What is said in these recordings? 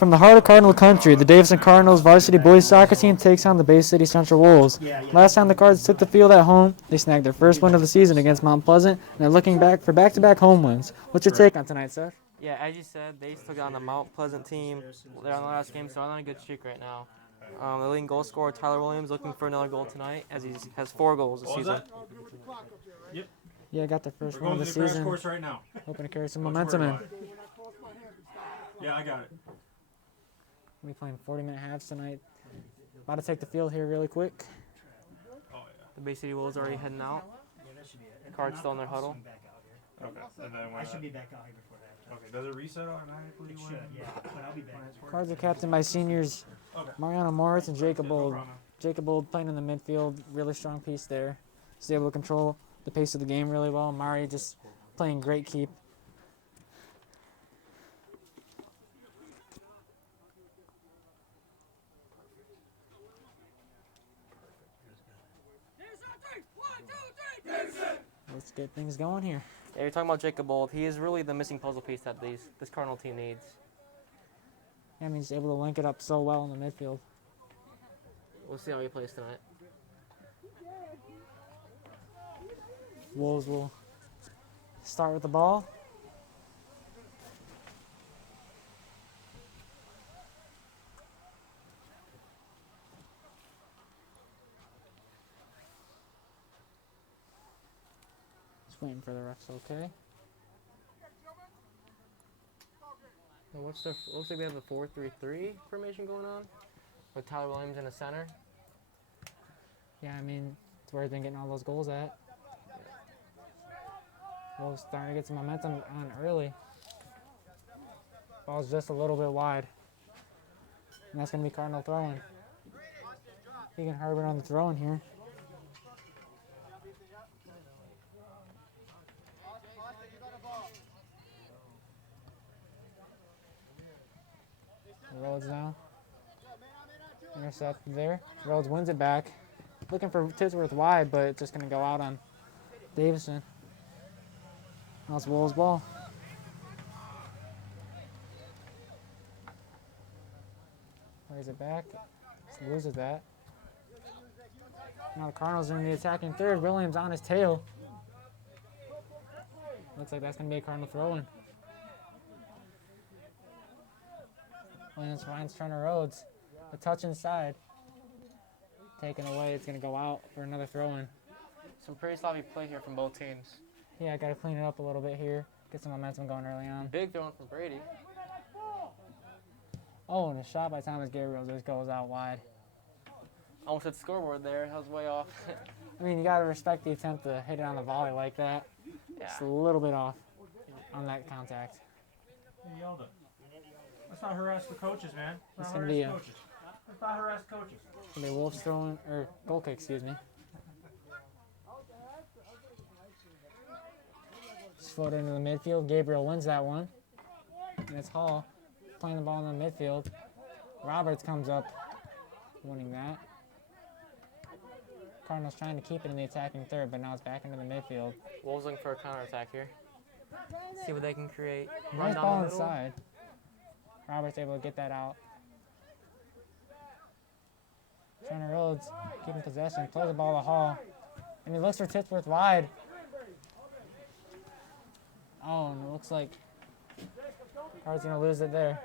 From the heart of Cardinal Country, the Davison Cardinals varsity boys soccer team takes on the Bay City Central Wolves. Last time the Cards took the field at home, they snagged their first win of the season against Mount Pleasant, and they're looking back for back-to-back home wins. What's your take on tonight, Seth? Yeah, as you said, they took on the Mount Pleasant team. They're on the last game, so they're on a good streak right now. The leading goal scorer, Tyler Williams, looking for another goal tonight, as he has 4 goals this season. Yep. Yeah, got their first We're win going of to the the crash season. course right now. Hoping to carry some Don't momentum worry in. about it. Yeah, I got it. We'll be playing 40-minute halves tonight. About to take the field here really quick. Oh, yeah. The Bay City Wolves already heading out. The Cards still in their huddle. Okay. And then when I should be back out here before that. Okay, does it reset automatically? It should, yeah. But I'll be back. Cards are captained by seniors Okay. Mariano Moritz and Jacob No Old. problem. Jacob Old playing in the midfield, really strong piece there. He's able to control the pace of the game really well. Mari just playing great keep. Let's get things going here. Yeah, you're talking about Jacob Old. He is really the missing puzzle piece that this Cardinal team needs. I mean, he's able to link it up so well in the midfield. We'll see how he plays tonight. Wolves will start with the ball. Just waiting for the refs, okay? So looks like we have a 4-3-3 formation going on with Tyler Williams in the center. Yeah, I mean, it's where they've been getting all those goals at. Wolves starting to get some momentum on early. Ball's just a little bit wide. And that's going to be Cardinal throwing. Keegan Herbert on the throwing here. Rhodes now. Intercept there. Rhodes wins it back. Looking for Tisworth wide, but it's just going to go out on Davison. Now it's Wolves' ball. Plays it back. Just loses that. Now the Cardinals are in the attacking third. Williams on his tail. Looks like that's going to be a Cardinal throw-in. Williams finds Turner Rhodes. A touch inside. Taken away. It's going to go out for another throw-in. Some pretty sloppy play here from both teams. Yeah, I got to clean it up a little bit here. Get some momentum going early on. Big throw from Brady. Oh, and a shot by Thomas Gabriel just goes out wide. Almost hit the scoreboard there. That was way off. I mean, you got to respect the attempt to hit it on the volley like that. Yeah. Just a little bit off on that contact. He yelled it. Let's not harass the coaches, man. It's Let's gonna not be harass a- coaches. Let's not harass coaches. It's going to be Wolves throwing, or goal kick, excuse me. Just floated into the midfield. Gabriel wins that one. And it's Hall playing the ball in the midfield. Roberts comes up, winning that. Cardinals trying to keep it in the attacking third, but now it's back into the midfield. Wolves looking for a counterattack here. See what they can create. Run Nice down ball the middle. inside. Roberts able to get that out. Turner Rhodes keeping possession, plays the ball to Hall. And he looks for Titsworth wide. Oh, and it looks like Card's going to lose it there.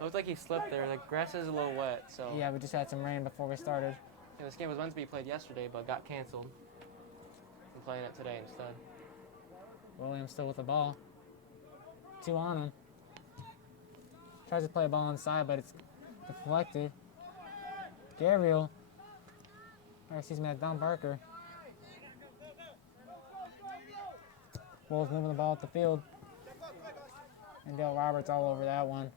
Looks like he slipped there. The grass is a little wet, so Yeah, we just had some rain before we started. yeah, this game was meant to be played yesterday, but got canceled. I'm playing it today instead. Williams still with the ball. 2 on him. Tries to play a ball inside, but it's deflected. Gabriel. Or excuse me, that's Don Barker. Wolves moving the ball up the field. And Dale Roberts all over that one.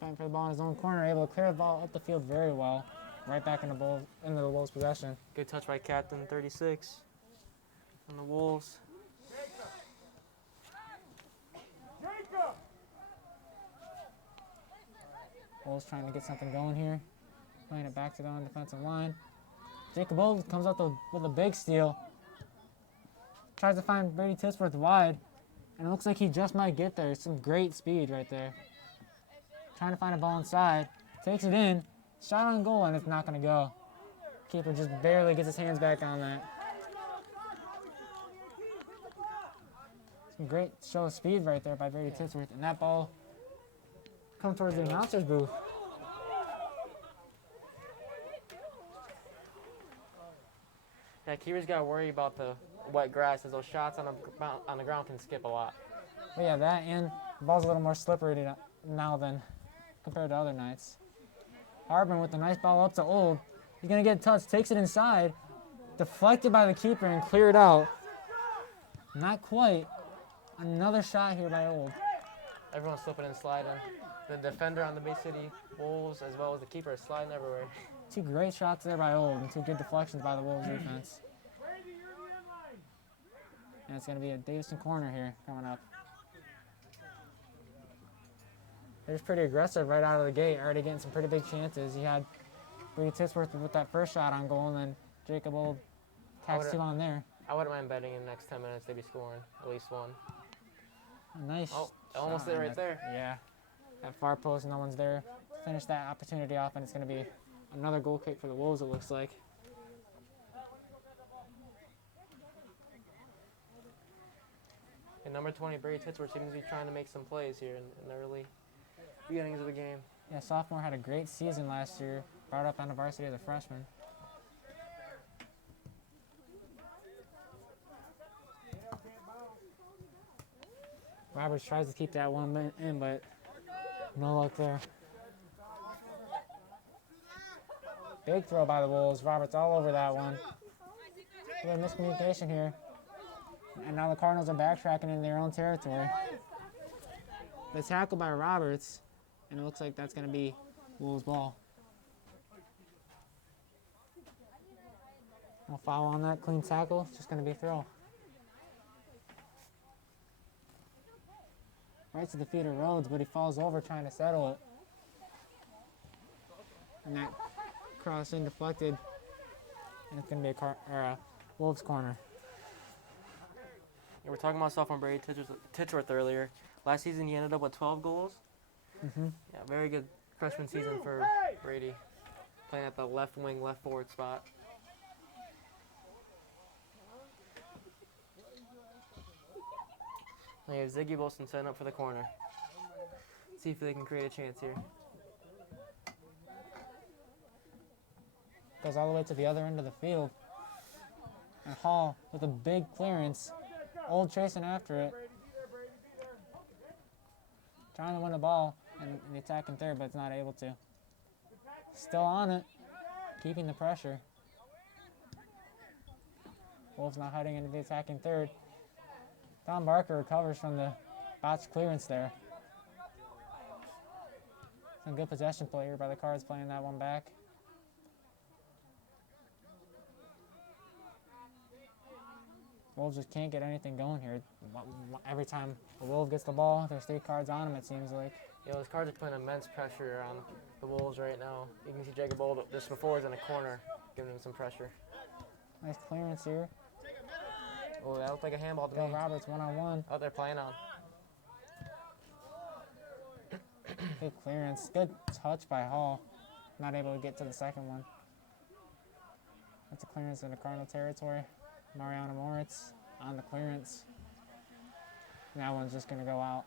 Fighting for the ball in his own corner, able to clear the ball up the field very well. Right back into the Wolves' possession. Good touch by Captain 36 on the Wolves. Wolves trying to get something going here. Playing it back to their own defensive line. Jacob Old comes up with a big steal. Tries to find Brady Tisworth wide. And it looks like he just might get there. Some great speed right there. Trying to find a ball inside. Takes it in. Shot on goal, and it's not going to go. Keeper just barely gets his hands back on that. Some great show of speed right there by Brady Titsworth. And that ball comes towards the announcer's booth. Yeah, keepers got to worry about the wet grass, as those shots on the ground can skip a lot. But yeah, that and the ball's a little more slippery now than compared to other nights. Harbin with a nice ball up to Old. He's going to get touched, takes it inside, deflected by the keeper and cleared out. Not quite. Another shot here by Old. Everyone's slipping and sliding. The defender on the Bay City Wolves, as well as the keeper, is sliding everywhere. Two great shots there by Old and two good deflections by the Wolves defense. And it's going to be a Davison corner here coming up. They're just pretty aggressive right out of the gate, already getting some pretty big chances. You had Brady Titsworth with that first shot on goal, and then Jacob Old tacks two on there. I wouldn't mind betting in the next 10 minutes they'd be scoring at least one. Nice. Oh, almost there right there. Yeah. At far post, no one's there. Finish that opportunity off, and it's going to be another goal kick for the Wolves, it looks like. And number 20, Brady Titsworth, seems to be trying to make some plays here in the early beginnings of the game. Yeah, sophomore had a great season last year. Brought up on the varsity as a freshman. Roberts tries to keep that one in, but no luck there. Big throw by the Wolves. Roberts all over that one. A little miscommunication here. And now the Cardinals are backtracking in their own territory. The tackle by Roberts, and it looks like that's going to be Wolves' ball. No foul on that. Clean tackle. It's just going to be a throw. Right to the feet of Rhodes, but he falls over trying to settle it. And that cross in deflected. And it's going to be a Wolves corner. Yeah, we're talking about sophomore Brady Titsworth earlier. Last season he ended up with 12 goals. Mm-hmm. Yeah, very good freshman season for Brady. Playing at the left wing, left forward spot. Now you have Ziggy Wilson setting up for the corner. See if they can create a chance here. Goes all the way to the other end of the field. And Hall with a big clearance. Old chasing after it. Trying to win the ball and the attacking third, but it's not able to. Still on it. Keeping the pressure. Wolves not heading into the attacking third. Tom Barker recovers from the botched clearance there. Some good possession play here by the Cards playing that one back. Wolves just can't get anything going here. Every time the Wolves gets the ball, there's 3 Cards on them, it seems like. Yeah, those Cards are putting immense pressure on the Wolves right now. You can see Jacob Old just before is in a corner, giving him some pressure. Nice clearance here. Oh, that looked like a handball to Bill me. Roberts one-on-one. Oh, they're playing on. Good clearance. Good touch by Hall. Not able to get to the second one. That's a clearance in the Cardinal territory. Mariano Moritz on the clearance. And that one's just going to go out.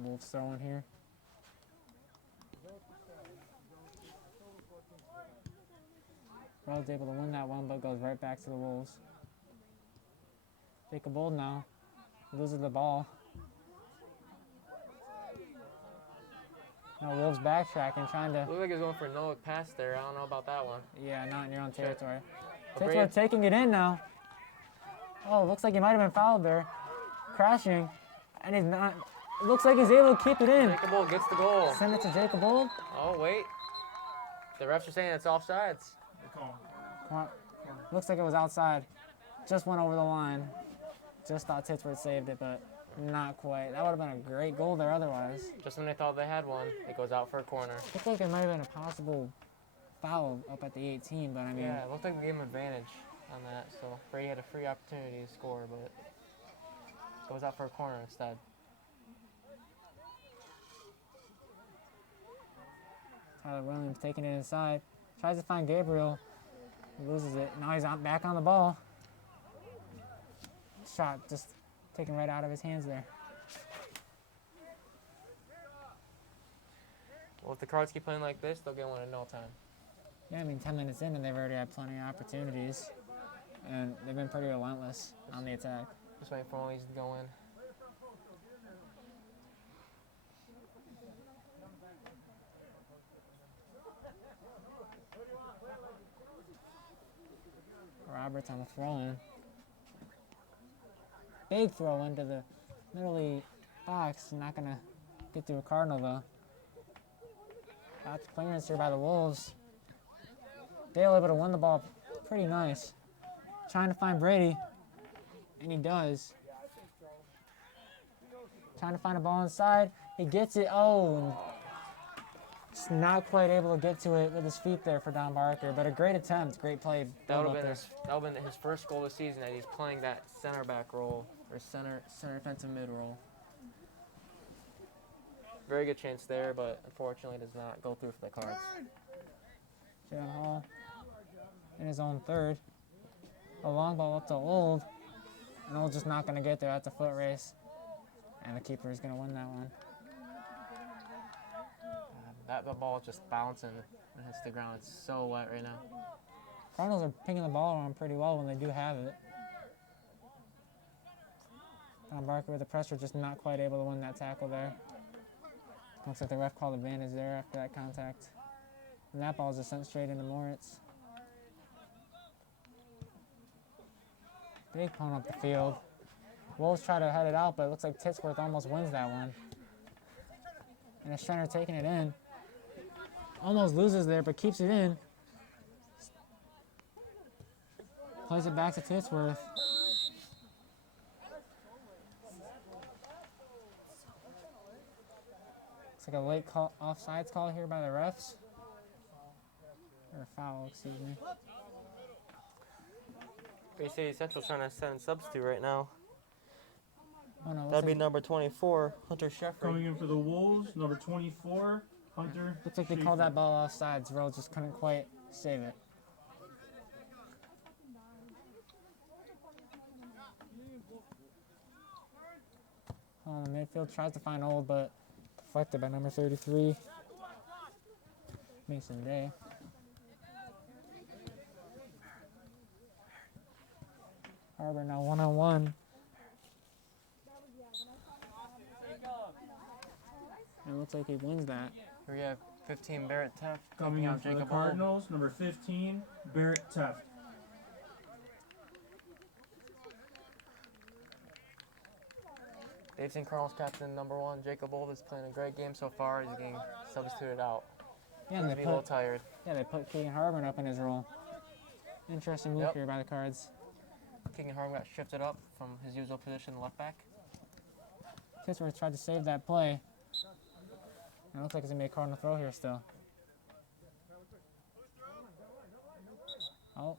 Wolves throwing here. Rhodes able to win that one, but goes right back to the Wolves. Jacob Old now loses the ball. Now Wolves backtracking, trying to... Looked like he was going for a no-look pass there. I don't know about that one. Yeah, not in your own territory. Well, Titsworth taking it in now. Oh, looks like he might have been fouled there. Crashing. And he's not... It looks like he's able to keep it in. Jacob Old gets the goal. Send it to Jacob Old. Oh, wait. The refs are saying it's offsides. Looks like it was outside. Just went over the line. Just thought Titsworth saved it, but not quite. That would have been a great goal there otherwise. Just when they thought they had one, it goes out for a corner. Looked like it might have been a possible foul up at the 18, but I mean... Yeah, it looked like we gave him advantage on that, so Brady had a free opportunity to score, but... Goes out for a corner instead. Tyler Williams taking it inside. Tries to find Gabriel. Loses it. Now he's back on the ball. Shot just taken right out of his hands there. Well, if the Cards keep playing like this, they'll get one in no time. Yeah, I mean, 10 minutes in and they've already had plenty of opportunities. And they've been pretty relentless on the attack. Just waiting for one of these to go in. Roberts on the throw-in. Big throw into the middle of the box. Not going to get through a Cardinal, though. That's clearance here by the Wolves. Dale able to win the ball pretty nice. Trying to find Brady, and he does. Trying to find a ball inside. He gets it. Oh, just not quite able to get to it with his feet there for Don Barker, but a great attempt, great play. That would have been his first goal this season, that he's playing that center back role, or center defensive mid role. Very good chance there, but unfortunately does not go through for the Cards. Jalen Hall in his own third. A long ball up to Old, and Old just not going to get there. That's a foot race, and the keeper is going to win that one. The ball is just bouncing and hits the ground. It's so wet right now. Cardinals are picking the ball around pretty well when they do have it. Don Barker with the pressure, just not quite able to win that tackle there. Looks like the ref called advantage there after that contact. And that ball is just sent straight into Moritz. Big punt up the field. Wolves try to head it out, but it looks like Titsworth almost wins that one. And Schreiner taking it in. Almost loses there, but keeps it in. Plays it back to Titsworth. It's like a late offsides call here by the refs. Or a foul, excuse me. Bay City Central's trying to send substitute right now. Oh, no, That'd be number 24, Hunter Sheffrey. Coming in for the Wolves, number 24, Hunter. Looks like they called that ball offsides. Rose just couldn't quite save it. Oh, the midfield tries to find Old, but deflected by number 33, Mason Day. Harbor now one-on-one. It looks like he wins that. Here we have 15, Barrett Teff. Coming in out for the Jacob Hall. Cardinals, number 15, Barrett Teff. Davison Cardinals captain number 1, Jacob Old, is playing a great game so far. He's getting substituted out. Yeah, and He's a little tired. they put Keegan Harbin up in his role. Interesting move here by the Cards. Keegan Harbin got shifted up from his usual position, left back. Titsworth tried to save that play. And it looks like it's going to be a Cardinal throw here still. Oh.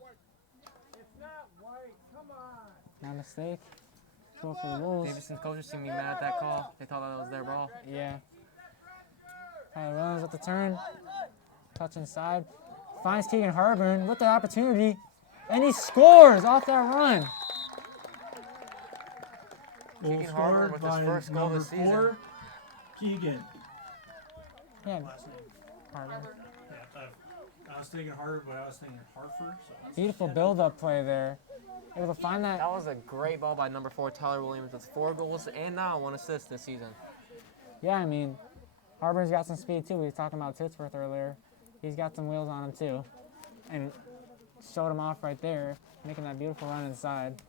Not a mistake. Throw for the Wolves. Davison's coaches seem to be mad at that call. They thought that was their ball. Yeah. Tyler Williams at the turn. Touch inside. Finds Keegan Harbin with the opportunity. And he scores off that run. Goal Keegan Harbin with his by first goal number this season. 4, Keegan. Yeah, Last name. Harbin. Yeah, I was thinking Harvard, but I was thinking Hartford. So that's Beautiful build-up play there. Able to find that. That was a great ball by number 4, Tyler Williams, with 4 goals and now 1 assist this season. Yeah, I mean, Harbin's got some speed too. We were talking about Titsworth earlier. He's got some wheels on him too. And showed him off right there, making that beautiful run inside.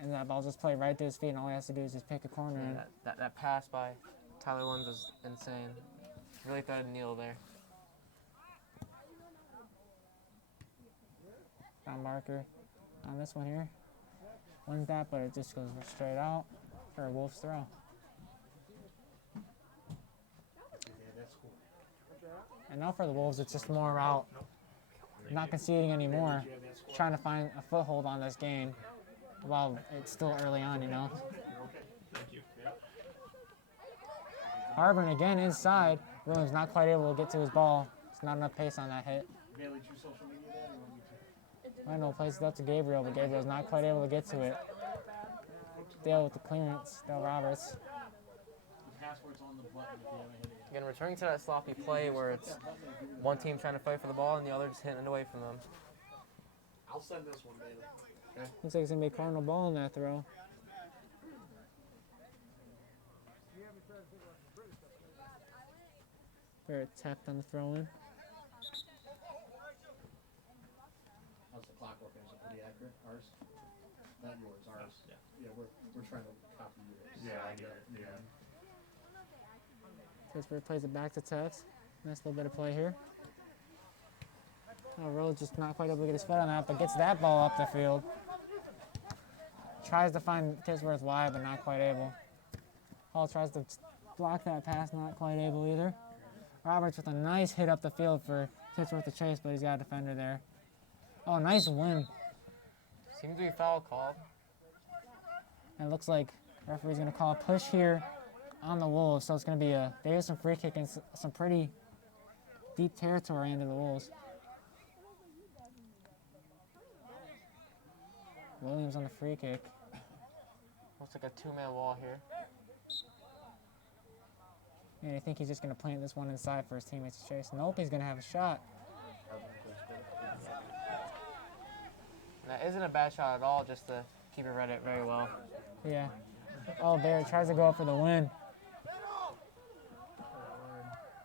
And that ball just played right to his feet, and all he has to do is just pick a corner. Yeah, that pass by Tyler Williams was insane. Really threaded the needle there. Don Barker on this one here. Wins that, but it just goes straight out for a Wolves throw. And now for the Wolves, it's just more about not conceding anymore, trying to find a foothold on this game while it's still early on, you know. Harvard again inside. Williams not quite able to get to his ball. It's not enough pace on that hit. Randall plays it up to Gabriel, but Gabriel's not quite able to get to it. Dale with the clearance. Dale Roberts. Again, returning to that sloppy play where it's one team trying to fight for the ball and the other just hitting it away from them. I'll send this one, David. Okay. Looks like it's going to be a Cardinal ball in that throw. Barrett tapped on the throw in. How's the clock working? Is it pretty accurate? Ours? Not yours, ours. Yeah, we're trying to copy yours. Yeah, I get it. Yeah. Pittsburgh plays it back to Tex. Nice little bit of play here. Oh, Rhodes just not quite able to get his foot on that, but gets that ball up the field. Tries to find Tisworth wide, but not quite able. Hall tries to block that pass, not quite able either. Roberts with a nice hit up the field for Tisworth to chase, but he's got a defender there. Oh, nice win. Seems to be foul called. And it looks like the referee's going to call a push here on the Wolves, so it's going to be a Davison free kick in some pretty deep territory into the Wolves. Williams on the free kick. Looks like a two-man wall here. And I think he's just going to plant this one inside for his teammates to chase. Nope, he's going to have a shot. And that isn't a bad shot at all, just to keep it read it very well. Yeah. Oh, Barrett tries to go up for the win.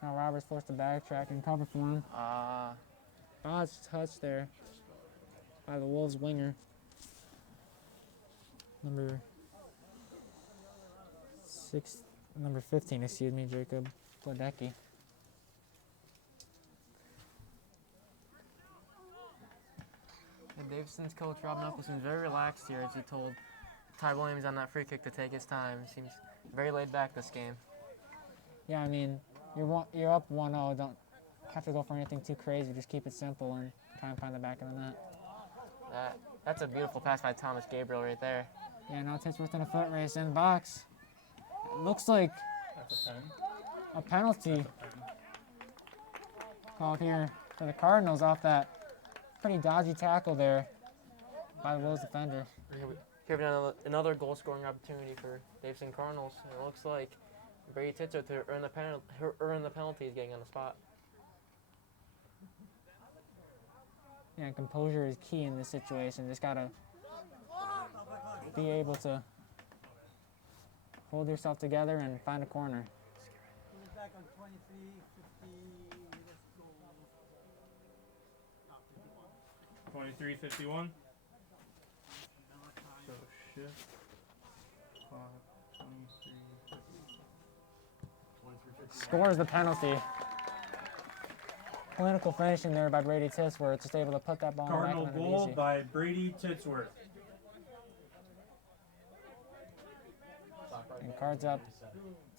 Now Roberts forced to backtrack and cover for him. Botched touch there by the Wolves winger. Number 15, excuse me, Jacob Pladecki. And Davison's coach, Rob Knuckles, seems very relaxed here as he told Ty Williams on that free kick to take his time. Seems very laid back this game. Yeah, I mean, you're up 1-0. Don't have to go for anything too crazy. Just keep it simple and try and find the back of the net. That's a beautiful pass by Thomas Gabriel right there. Yeah, now Tisworth in a foot race in the box. It looks like a penalty called here for the Cardinals off that pretty dodgy tackle there by the Wolves defender. Here we have another goal-scoring opportunity for Davison Cardinals. And it looks like Brady Titzer to earn the penalty is getting on the spot. Yeah, composure is key in this situation. Just gotta be able to hold yourself together and find a corner. Back on 23, 50, let's go. 23-51. So shift. 23-51. Scores the penalty. Clinical finishing there by Brady Tisworth, just able to put that ball Cardinal back in the goal easy. by Brady Titsworth. And Cards up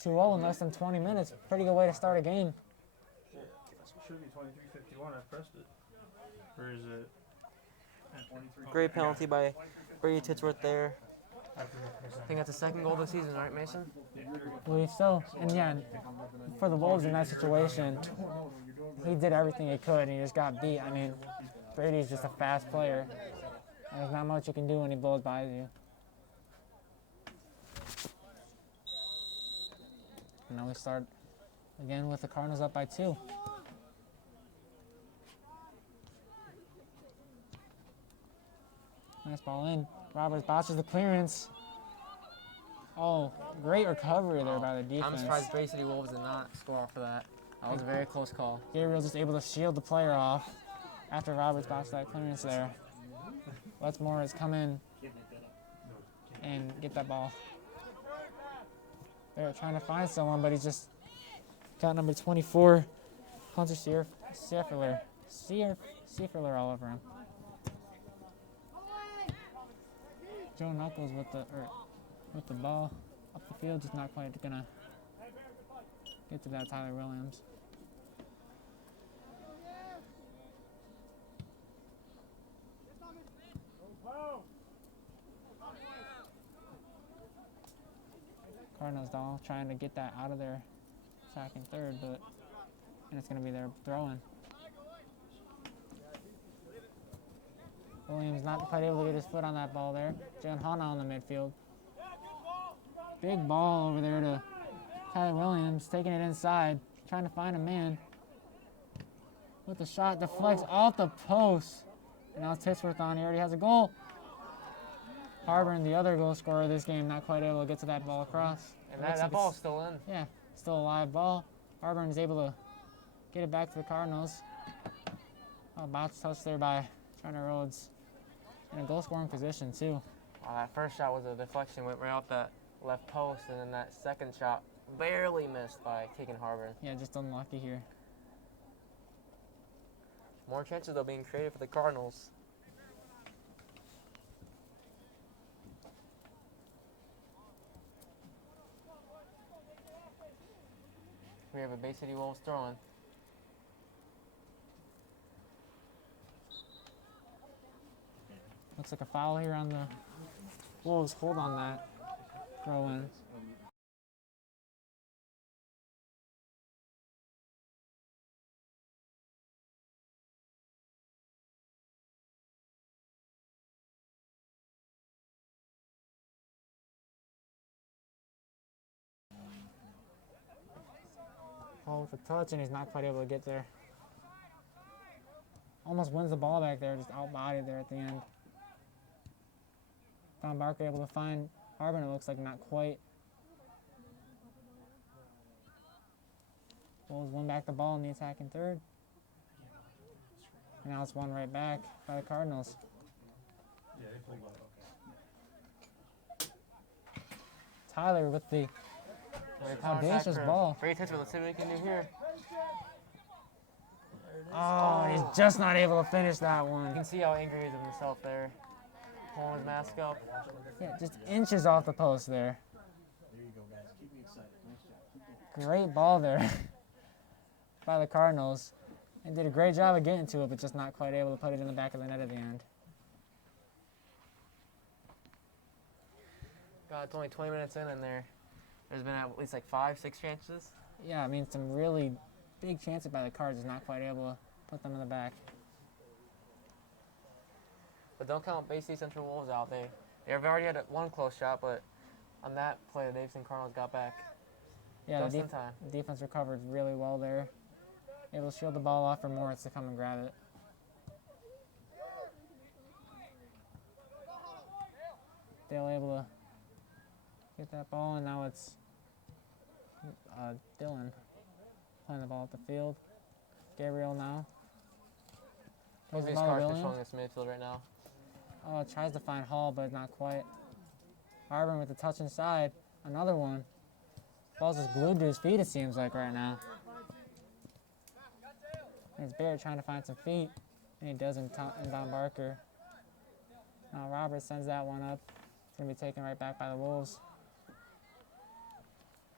2-0 in less than 20 minutes. Pretty good way to start a game. Should be 23-51. I pressed it. Or is it? Great penalty by Brady Titsworth there. I think that's the second goal of the season, right, Mason? I believe so. And yeah, for the Wolves in that situation, he did everything he could and he just got beat. I mean, Brady's just a fast player. There's not much you can do when he blows by you. And now we start again with the Cardinals up by 2. Nice ball in. Roberts botches the clearance. Oh, great recovery there by the defense. I'm surprised Bay City Wolves did not score off of that. That was a very close call. Gabriel's just able to shield the player off after Roberts botched that clearance there. Let's Morris come in and get that ball. They're trying to find someone, but he's just got number 24, Hunter Seifler all over him. Joe Knuckles with the ball up the field, just not quite gonna get to that Tyler Williams. Cardinals doll trying to get that out of their attacking third, and it's going to be their throw-in. Williams not quite able to get his foot on that ball there. Jalen Hana on the midfield. Big ball over there to Tyler Williams, taking it inside, trying to find a man. With the shot, deflects off the post. And now it's Titsworth on. He already has a goal. Harburn, the other goal scorer of this game, not quite able to get to that ball across. And that ball's still in. Yeah, still a live ball. Harburn is able to get it back to the Cardinals. Oh, bounce touch there by Trent Rhodes. In a goal-scoring position, too. Wow, that first shot was a deflection, went right off that left post, and then that second shot barely missed by Keegan Harburn. Yeah, just unlucky here. More chances, though, being created for the Cardinals. We have a Bay City Wolves throwing. Looks like a foul here on the Wolves. Hold on that. Throw in. Oh, with a touch, and he's not quite able to get there. Almost wins the ball back there, just outbodied there at the end. Don Barker able to find Harburn, it looks like not quite. Wolves win back the ball in the attacking third. And now it's won right back by the Cardinals. Yeah, they pulled up. Tyler with the audacious ball. Great touch, let's see what we can do here. Oh, he's just not able to finish that You one. can see how angry he is with himself there. Pulling his mask up. Yeah, just inches off the post there. There you go, guys. Keep me excited. Nice job. Keep going. Great ball there by the Cardinals. And did a great job of getting to it, but just not quite able to put it in the back of the net at the end. God, it's only 20 minutes in, and there's been at least like 5-6 chances. Yeah, I mean, some really big chances by the Cards, is not quite able to put them in the back. But don't count Bay City Central Wolves out. They've already had one close shot, but on that play, the Davison Cardinals got back Yeah, just the in time. defense recovered really well there. Able to shield the ball off for Moritz to come and grab it. Dale able to get that ball, and now it's Dylan playing the ball at the field. Gabriel now. Throws the These ball to cards Williams. controlling this midfield right now. Oh, tries to find Hall, but not quite. Harburn with the touch inside. Another one. Ball's just glued to his feet, it seems like, right now. There's Barrett trying to find some feet, and he does in Don Barker. Now Roberts sends that one up. It's going to be taken right back by the Wolves.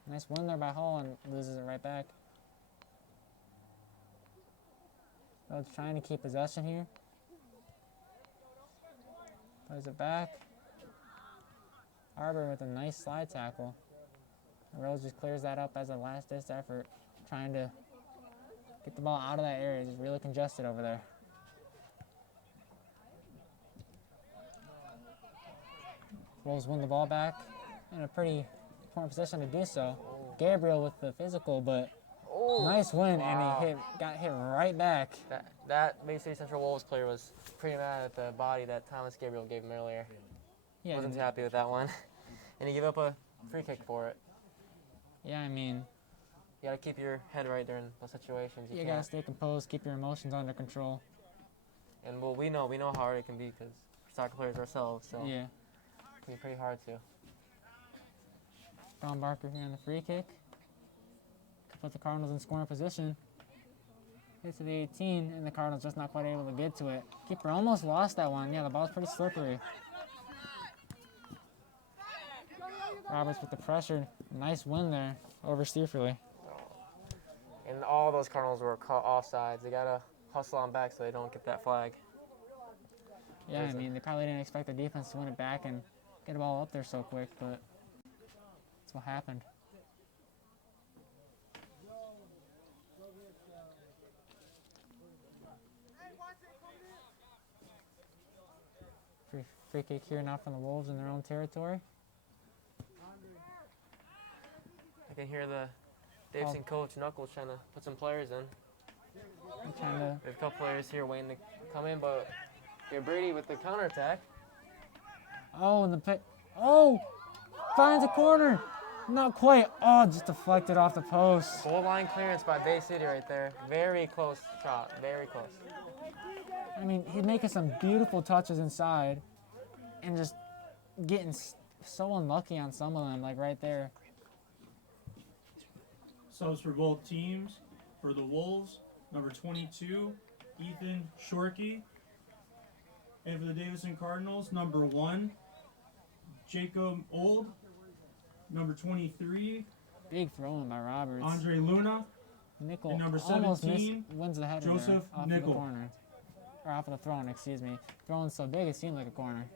Nice win there by Hall, and loses it right back. Rhodes trying to keep possession here. Plays it back. Harburn with a nice slide tackle. Rhodes just clears that up as a last-ditch effort, trying to get the ball out of that area. It's just really congested over there. Wolves win the ball back in a pretty important position to do so. Gabriel with the physical, but nice win, wow. And he got hit right back. That Bay City Central Wolves player was pretty mad at the body that Thomas Gabriel gave him earlier. Yeah, Wasn't happy with that one. And he gave up a free kick for it. yeah. I mean, You gotta keep your head right during those situations. you You gotta can't. stay composed, keep your emotions under control. And well, we know how hard it can be because we're soccer players ourselves. So Yeah. it can be pretty hard to. Don Barker here on the free kick. To put the Cardinals in scoring position. Hits to the 18, and the Cardinals just not quite able to get to it. Keeper almost lost that one. Yeah, the ball's pretty slippery. Roberts with the pressure. Nice win there over Steerfree. And all those Cardinals were caught offsides. They gotta hustle on back so they don't get that flag. Yeah, I mean, they probably didn't expect the defense to win it back and get the ball up there so quick, but that's what happened. Free kick here now from the Wolves in their own territory. I can hear the Davison coach Knuckles trying to put some players in. I'm trying to. We have a couple players here waiting to come in, but we have Brady with the counterattack. Oh, and the pick. Oh! Finds a corner! Not quite. Oh, just deflected off the post. Goal line clearance by Bay City right there. Very close shot. Very close. I mean, he's making some beautiful touches inside and just getting so unlucky on some of them, like right there. Subs for both teams. For the Wolves, number 22, Ethan Shorkey. And for the Davison Cardinals, number 1, Jacob Old. Number 23, Big throw-in by Roberts. Andre Luna. Nickel and number almost 17, wins the header Joseph there, off Nickel. of the corner. Or off of the throw-in, excuse me. Throwing so big it seemed like a corner.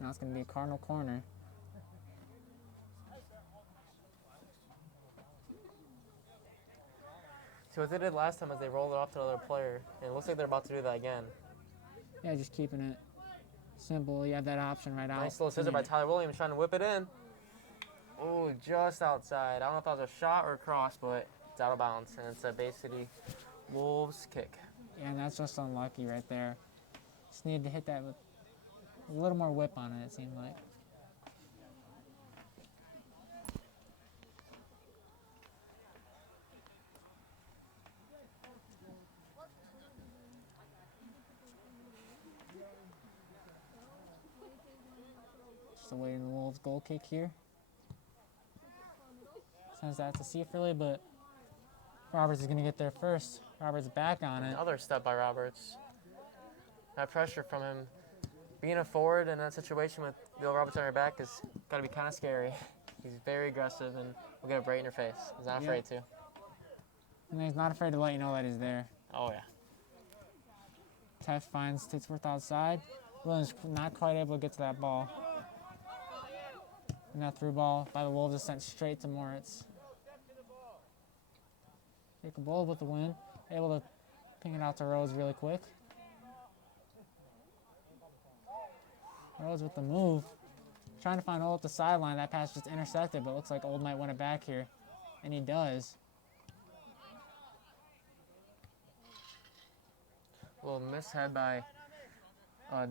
Now it's going to be a Cardinal corner. So what they did last time is they rolled it off to another player, and it looks like they're about to do that again. Yeah, just keeping it simple. You have that option right out. Nice little scissor by Tyler Williams trying to whip it in. Oh, just outside. I don't know if that was a shot or a cross, but it's out of bounds, and it's a Bay City Wolves kick. Yeah, and that's just unlucky right there. Just needed to hit that with a little more whip on it, it seemed like. Just awaiting the Wolves goal kick here. Sends that to Seafrelly, but Roberts is going to get there first. Roberts back on it. Another step by Roberts. That pressure from him. Being a forward in that situation with Bill Roberts on your back has got to be kind of scary. He's very aggressive and will get up right in your face. He's not afraid to. And he's not afraid to let you know that he's there. Oh, yeah. Teff finds Titsworth outside. Williams not quite able to get to that ball. And that through ball by the Wolves is sent straight to Moritz. Jacob Bold with the win. Able to ping it out to Rose really quick. Rose with the move. Trying to find Old at the sideline. That pass just intercepted, but looks like Old might win it back here. And he does. A little mishead by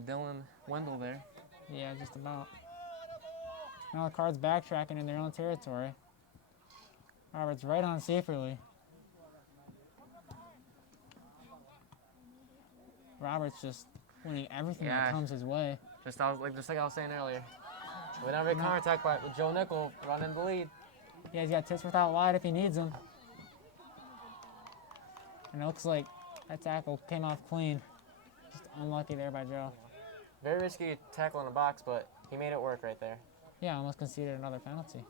Dylan Wendell there. Yeah, just about. Now the Cards backtracking in their own territory. Roberts right on Saferly. Roberts just winning everything that comes his way. Just like I was saying earlier. We don't have a counterattack, but with Joe Nickel running the lead. Yeah, he's got Titsworth out wide if he needs him. And it looks like that tackle came off clean. Just unlucky there by Joe. Very risky tackle in the box, but he made it work right there. Yeah, almost conceded another penalty.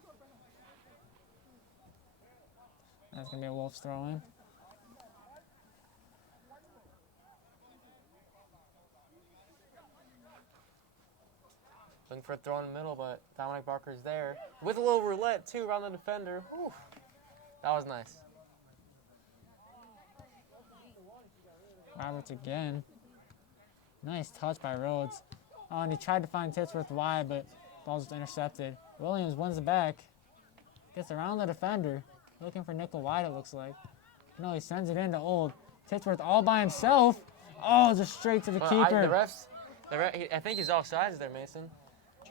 That's going to be a Wolves throw in. Looking for a throw in the middle, but Dominic Barker's there. With a little roulette, too, around the defender. Whew. That was nice. Roberts again. Nice touch by Rhodes. Oh, and he tried to find Titsworth wide, but ball just intercepted. Williams wins it back. Gets around the defender. Looking for nickel wide, it looks like. No, he sends it into Old. Titsworth all by himself. Oh, just straight to the keeper. I think he's offsides there, Mason.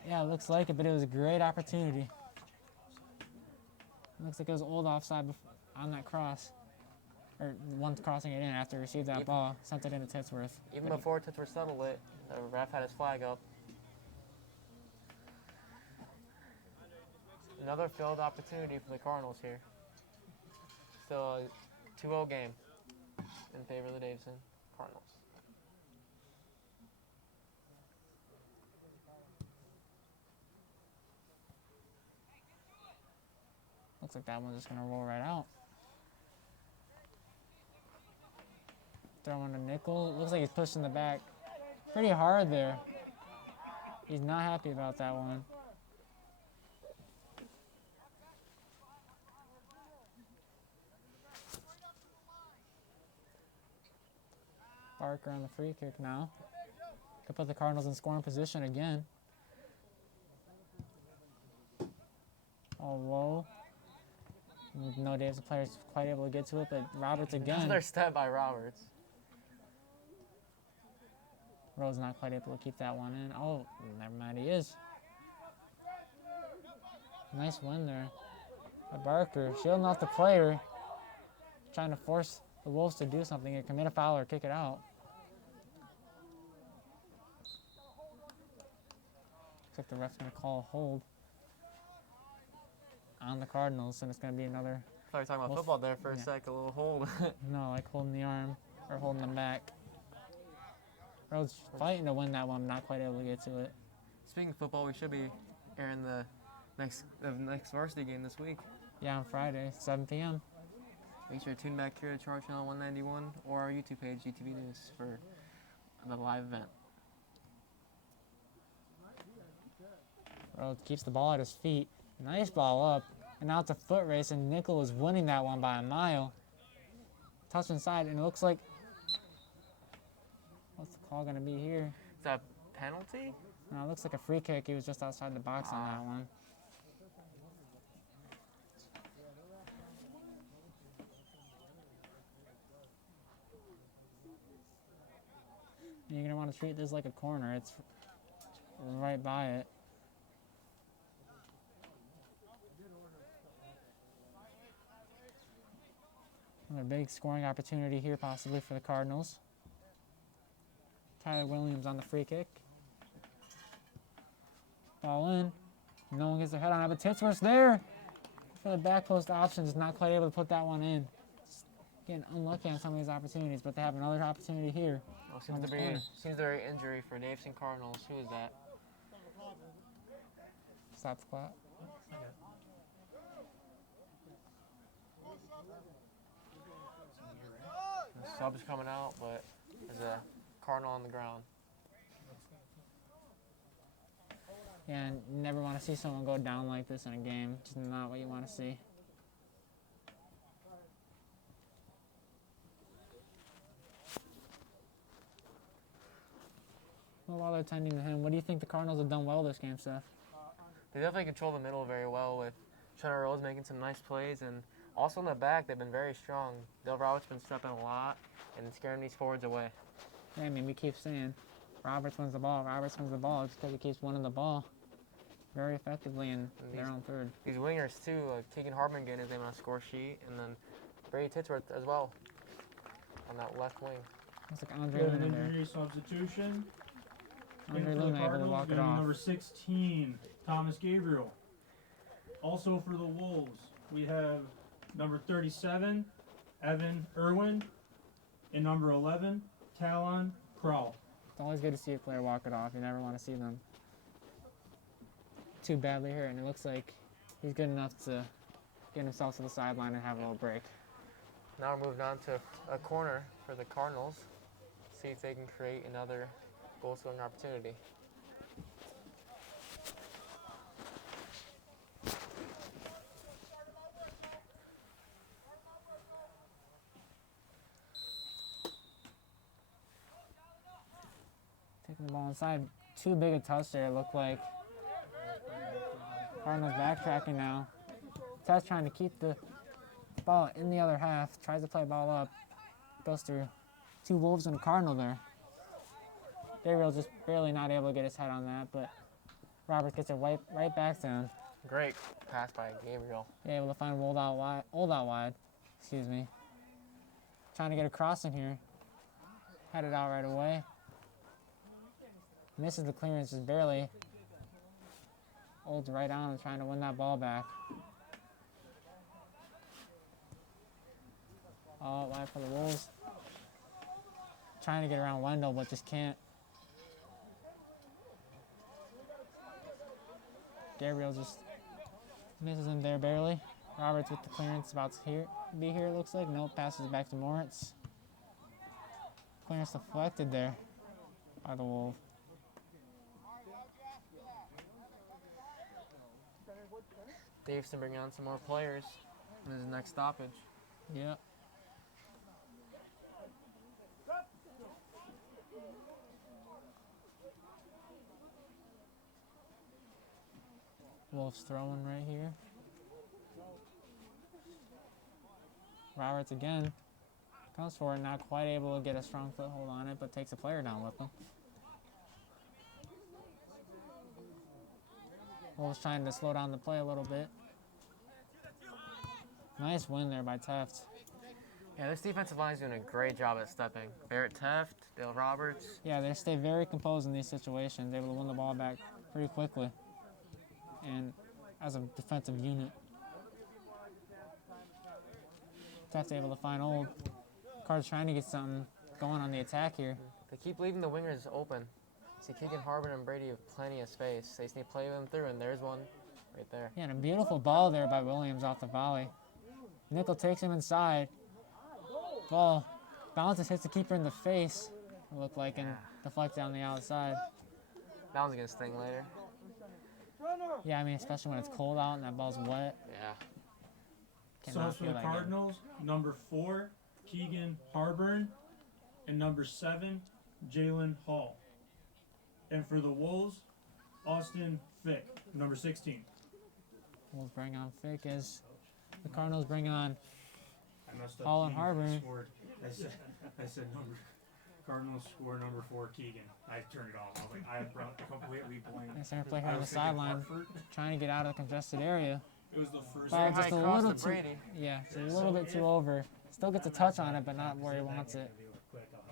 Yeah, it looks like it, but it was a great opportunity. Looks like it was Old offside on that cross. Or the one crossing it in after he received that ball. Sent it into Titsworth. Even before Titsworth settled it, the ref had his flag up. Another field opportunity for the Cardinals here. Still a 2-0 game in favor of the Davison Cardinals. Looks like that one's just going to roll right out. Throwing a nickel. Looks like he's pushing the back pretty hard there. He's not happy about that one. Barker on the free kick now. Could put the Cardinals in scoring position again. All low. No Davison player's quite able to get to it, but Roberts again. Another step by Roberts. Rose not quite able to keep that one in. Oh, never mind, he is. Nice win there by Barker. Shielding off the player. Trying to force the Wolves to do something here. Commit a foul or kick it out. Looks like the ref's going to call a hold on the Cardinals, and it's going to be another. I thought we were talking about Wolf- football there for a yeah. sec, a little hold. No, like holding the arm or holding them back. Rhodes fighting to win that one, not quite able to get to it. Speaking of football, we should be airing the next varsity game this week. Yeah, on Friday, 7 p.m. Make sure to tune back here to Charge Channel 191 or our YouTube page, GTV News, for the live event. Rhodes keeps the ball at his feet. Nice ball up. And now it's a foot race, and Nickel is winning that one by a mile. Touch inside, and it looks like. What's the call going to be here? Is that a penalty? No, it looks like a free kick. He was just outside the box on that one. You're going to want to treat this like a corner. It's right by it. Another big scoring opportunity here possibly for the Cardinals. Tyler Williams on the free kick. Ball in. No one gets their head on it, but Titsworth's there for the back post option. Just not quite able to put that one in. Just getting unlucky on some of these opportunities, but they have another opportunity here. Oh, seems to be an injury for Davison Cardinals. Who is that? Stop the clock. The sub's coming out, but there's a Cardinal on the ground. Yeah, and you never want to see someone go down like this in a game. Just not what you want to see. Well, while they're tending to him, what do you think the Cardinals have done well this game, Steph? They definitely control the middle very well with Shutter Rose making some nice plays, and also in the back they've been very strong. Dale Roberts been stepping a lot and scaring these forwards away. Yeah, I mean, we keep saying Roberts wins the ball, Roberts wins the ball. It's because he keeps winning the ball very effectively in their own third. These wingers too, Keegan Hardman getting his name on a score sheet, and then Brady Titsworth as well on that left wing. Looks like We Andre have an Luna there. injury substitution. Andre For the Luna able to Cardinals, walk it getting off. number 16, Thomas Gabriel. Also for the Wolves, we have number 37, Evan Irwin, and number 11, Talon Kroll. It's always good to see a player walk it off. You never want to see them too badly hurt, and it looks like he's good enough to get himself to the sideline and have a little break. Now we're moving on to a corner for the Cardinals. See if they can create another goal scoring opportunity. Taking the ball inside. Too big a touch there, it looked like. Cardinals backtracking now. Tess trying to keep the ball in the other half. Tries to play ball up. Goes through two Wolves and a Cardinal there. Gabriel just barely not able to get his head on that, but Roberts gets it right back to him. Great pass by Gabriel. Yeah, able to find Old out wide. Excuse me. Trying to get a cross in here. Had it out right away. Misses the clearance just barely. Old's right on and trying to win that ball back. All out wide for the Wolves. Trying to get around Wendell, but just can't. Gabriel just misses him there barely. Roberts with the clearance about to be here, it looks like. Nope, passes it back to Moritz. Clearance deflected there by the Wolf. Davison bringing on some more players in his next stoppage. Yep. Wolves throwing right here. Roberts again comes forward, not quite able to get a strong foothold on it, but takes a player down with him. Wolves trying to slow down the play a little bit. Nice win there by Teft. Yeah, this defensive line is doing a great job at stepping. Barrett Teft, Dale Roberts. Yeah, they stay very composed in these situations, able to win the ball back pretty quickly. And as a defensive unit, Teft able to find Old. Card's trying to get something going on the attack here. They keep leaving the wingers open. See, Keegan, Harbin, and Brady have plenty of space. They just need to play them through, and there's one right there. Yeah, and a beautiful ball there by Williams off the volley. Nickel takes him inside. Ball bounces, hits the keeper in the face, it looked like, and deflects down the outside. That one's going to sting later. Yeah, I mean, especially when it's cold out and that ball's wet. Yeah. So Cannot for feel the that good. Cardinals, number 4, Keegan Harburn, and number 7, Jalen Hall. And for the Wolves, Austin Fick, number 16. Wolves bring on Fick as the Cardinals bring on I messed up. Hall and Keegan Harburn. scored. I said number. Cardinals score number 4, Keegan. I turned it off. I was like, I brought completely blank. the center player I on the was thinking sideline Hartford. trying to get out of the congested area. It was the first Ball Very just high a cross little to too, Brady. yeah, it's a little bit too over. Still gets a touch on it, but not where he wants it. If you were quick, I'll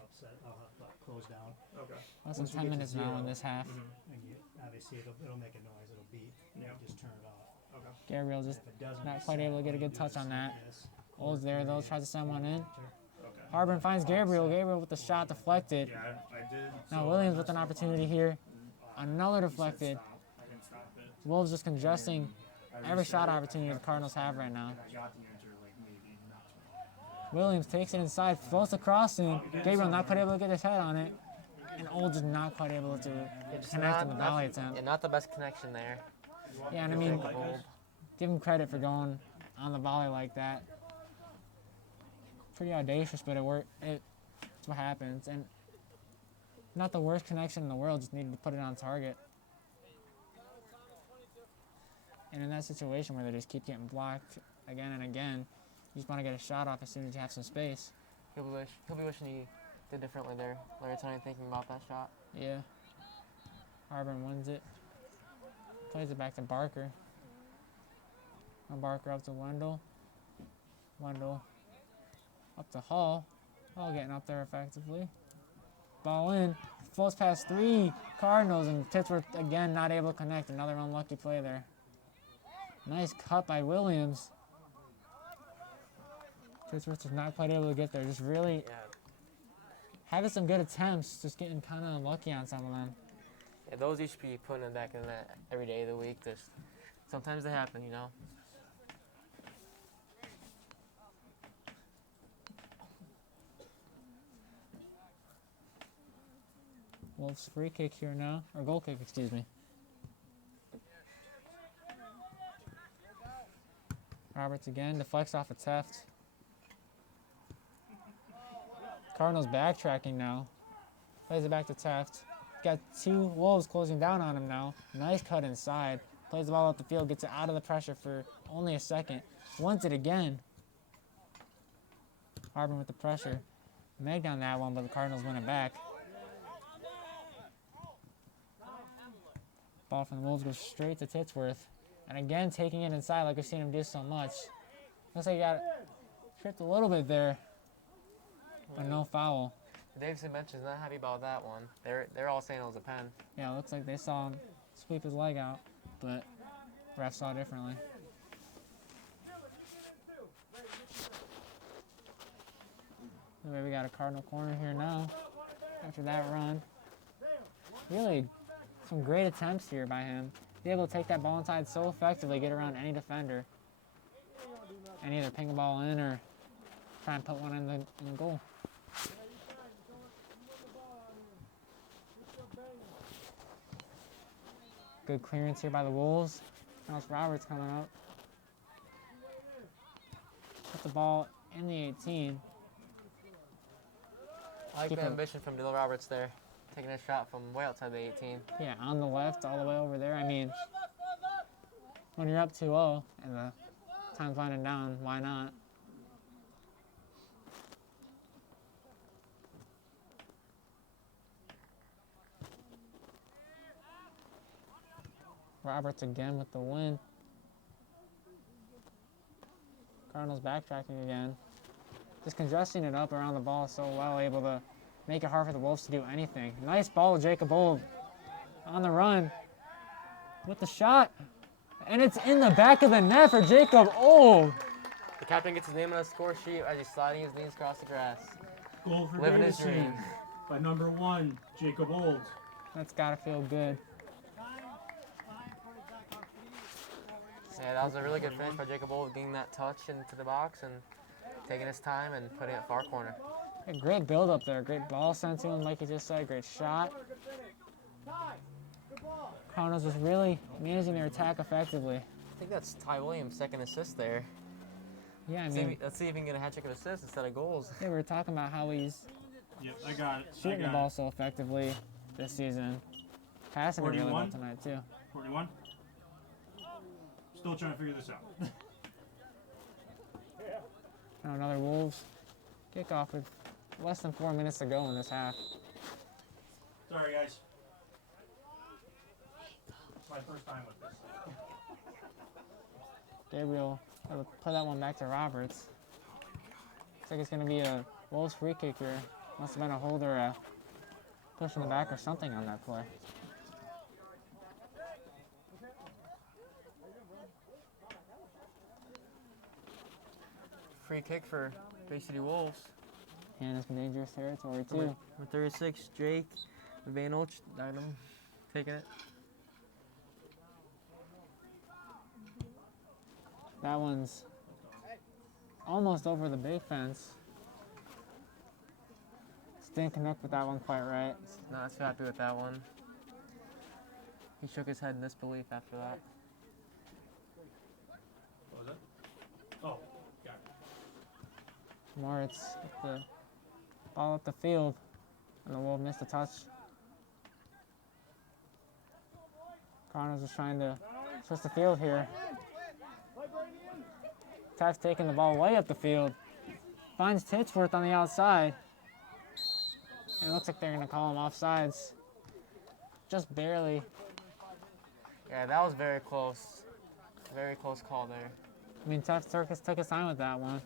help close down. Okay. Less than Once we 10 get to minutes now in 0, this half. And you, obviously, it'll make a noise. It'll beep. Yeah. Just turn it off. Okay. Gabriel just If it doesn't, not quite able to get a good touch on that. Yes. Old's there though, tries to send one in. Okay. Harburn finds Gabriel. Gabriel with the shot deflected. Yeah, I did. Now so Williams I with an messed up. opportunity here. Another He said deflected. stop. I didn't stop it. Wolves just congesting I every reset shot it. opportunity I the Cardinals have right now. And I got the answer like maybe not. Williams takes it inside, floats across, and Gabriel not quite able to get his head on it. And Old just not quite able to Just connect in the volley yeah, attempt. not the best connection there. Yeah, and I mean, Old. give him credit for going on the volley like that. Pretty audacious, but it worked. It's what happens. And not the worst connection in the world, just needed to put it on target. And in that situation where they just keep getting blocked again and again, you just want to get a shot off as soon as you have some space. He'll be wishing he did differently there. Larry Tony thinking about that shot. Yeah. Harburn wins it. Plays it back to Barker. Now Barker up to Wendell. Wendell up to Hall. Hall getting up there effectively. Ball in. Floats past 3 Cardinals, and Pittsburgh again not able to connect. Another unlucky play there. Nice cut by Williams. Pittsburgh just not quite able to get there. Just really Yeah. having some good attempts, just getting kind of unlucky on some of them. Yeah, those you should be putting them back in that every day of the week. Just sometimes they happen, you know. Wolves free kick here now, or goal kick, excuse me. Roberts again, deflects off a Teft. Cardinals backtracking now. Plays it back to Teft. Got 2 Wolves closing down on him now. Nice cut inside. Plays the ball up the field, gets it out of the pressure for only a second. Wants it again. Harburn with the pressure. Meg down that one, but the Cardinals win it back. Ball from the Wolves goes straight to Titsworth. And again, taking it inside like we've seen him do so much. Looks like he got tripped a little bit there, but no foul. Davison bench is not happy about that one. They're all saying it was a pen. Yeah, it looks like they saw him sweep his leg out, but ref saw differently. Anyway, we got a Cardinal corner here now after that run. Really some great attempts here by him. Be able to take that ball inside so effectively, get around any defender, and either ping a ball in or try and put one in the goal. Good clearance here by the Wolves. Now it's Roberts coming up. Put the ball in the 18. I like Keep the it- ambition from Dale Roberts there, taking a shot from way outside the 18. Yeah, on the left, all the way over there. I mean, when you're up 2-0 and the time's winding down, why not? Roberts again with the win. Cardinals backtracking again. Just congesting it up around the ball so well, able to make it hard for the Wolves to do anything. Nice ball, Jacob Old on the run with the shot. And it's in the back of the net for Jacob Old. The captain gets his name on the score sheet as he's sliding his knees across the grass. Goal for Living his Davison dream. by number 1, Jacob Old. That's gotta feel good. Yeah, that was a really good finish by Jacob Old, getting that touch into the box and taking his time and putting it far corner. A great build up there. Great ball sent to him, like you just said. Great shot. Cardinals was really managing their attack effectively. I think that's Ty Williams' second assist there. Yeah, I Let's see if mean, let's see if he can get a hat trick of assists instead of goals. yeah, we were talking about how he's Yep, I got it. shooting the ball so effectively this season. Passing it really well 41? tonight, too. 41. Still trying to figure this out. And another Wolves kickoff with less than 4 minutes to go in this half. Sorry, guys. It's my first time with this. Gabriel will play that one back to Roberts. Looks like it's going to be a Wolves free kick here. Must have been a hold or a push in the back or something on that play. Free kick for Bay City Wolves. And it's dangerous territory, too. Number 36, Jake Van Olch, Dynamo, taking it. That one's almost over the big fence. Just didn't connect with that one quite right. Not so happy with that one. He shook his head in disbelief after that. What was that? Oh, got it. Moritz with the ball up the field, and the Wolves missed a touch. Connors is trying to switch the field here. Taft's taking the ball way up the field. Finds Titchworth on the outside. And it looks like they're going to call him offsides. Just barely. Yeah, that was very close. Very close call there. I mean, Taft Circus took his time with that one.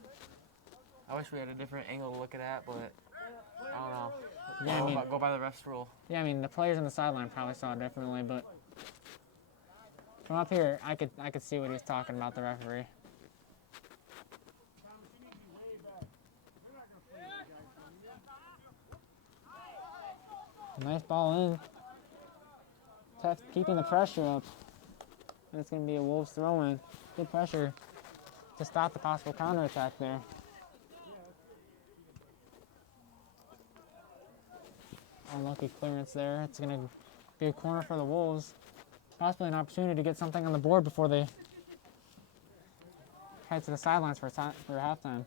I wish we had a different angle to look at that, but I don't know. Yeah, I mean, Go by the ref's rule. yeah, I mean, the players on the sideline probably saw it differently, but from up here, I could see what he was talking about, the referee. Nice ball in. Taft keeping the pressure up. And it's going to be a Wolves throw-in. Good pressure to stop the possible counterattack there. Unlucky clearance there. It's going to be a corner for the Wolves. Possibly an opportunity to get something on the board before they head to the sidelines for halftime.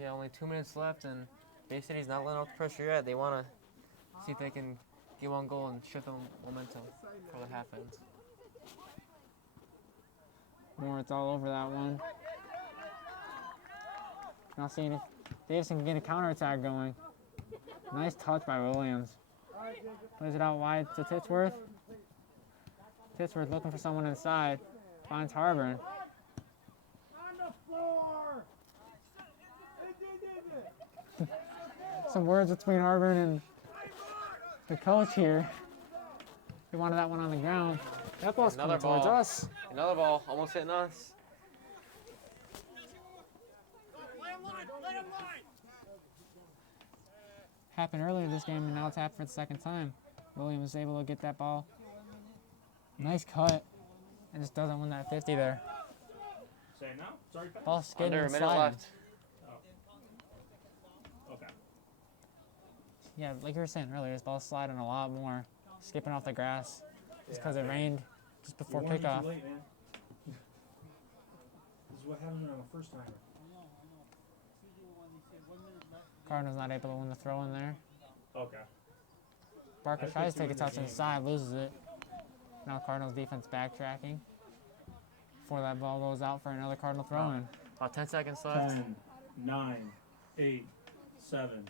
Yeah, only 2 minutes left, and Bay City's not letting off the pressure yet. They want to see if they can get one goal and shift the momentum for the half ends. Moritz all over that one. Now seeing if Davison can get a counterattack going. Nice touch by Williams. Plays it out wide to Titchworth. Titchworth looking for someone inside. Finds Harburn. Some words between Harburn and the coach here. He wanted that one on the ground. That ball's Another coming towards ball. us. Another ball, almost hitting us. Happened earlier this game, and now it's happened for the second time. Williams was able to get that ball. Nice cut. And just doesn't win that 50 there. Say it now? Sorry, Pat. Ball skidding Under a and minute sliding. left. Okay. Yeah, like you were saying earlier, this ball's sliding a lot more. Skipping off the grass. Just because it rained just before You warned me kickoff. too late, man. This is what happens when I'm a first timer. Cardinals not able to win the throw in there. Okay. Barker I tries to put you take a in the touch game. inside, loses it. Now Cardinals defense backtracking before that ball goes out for another Cardinal throw-in. About 10 seconds left. 10, 9, 8, 7,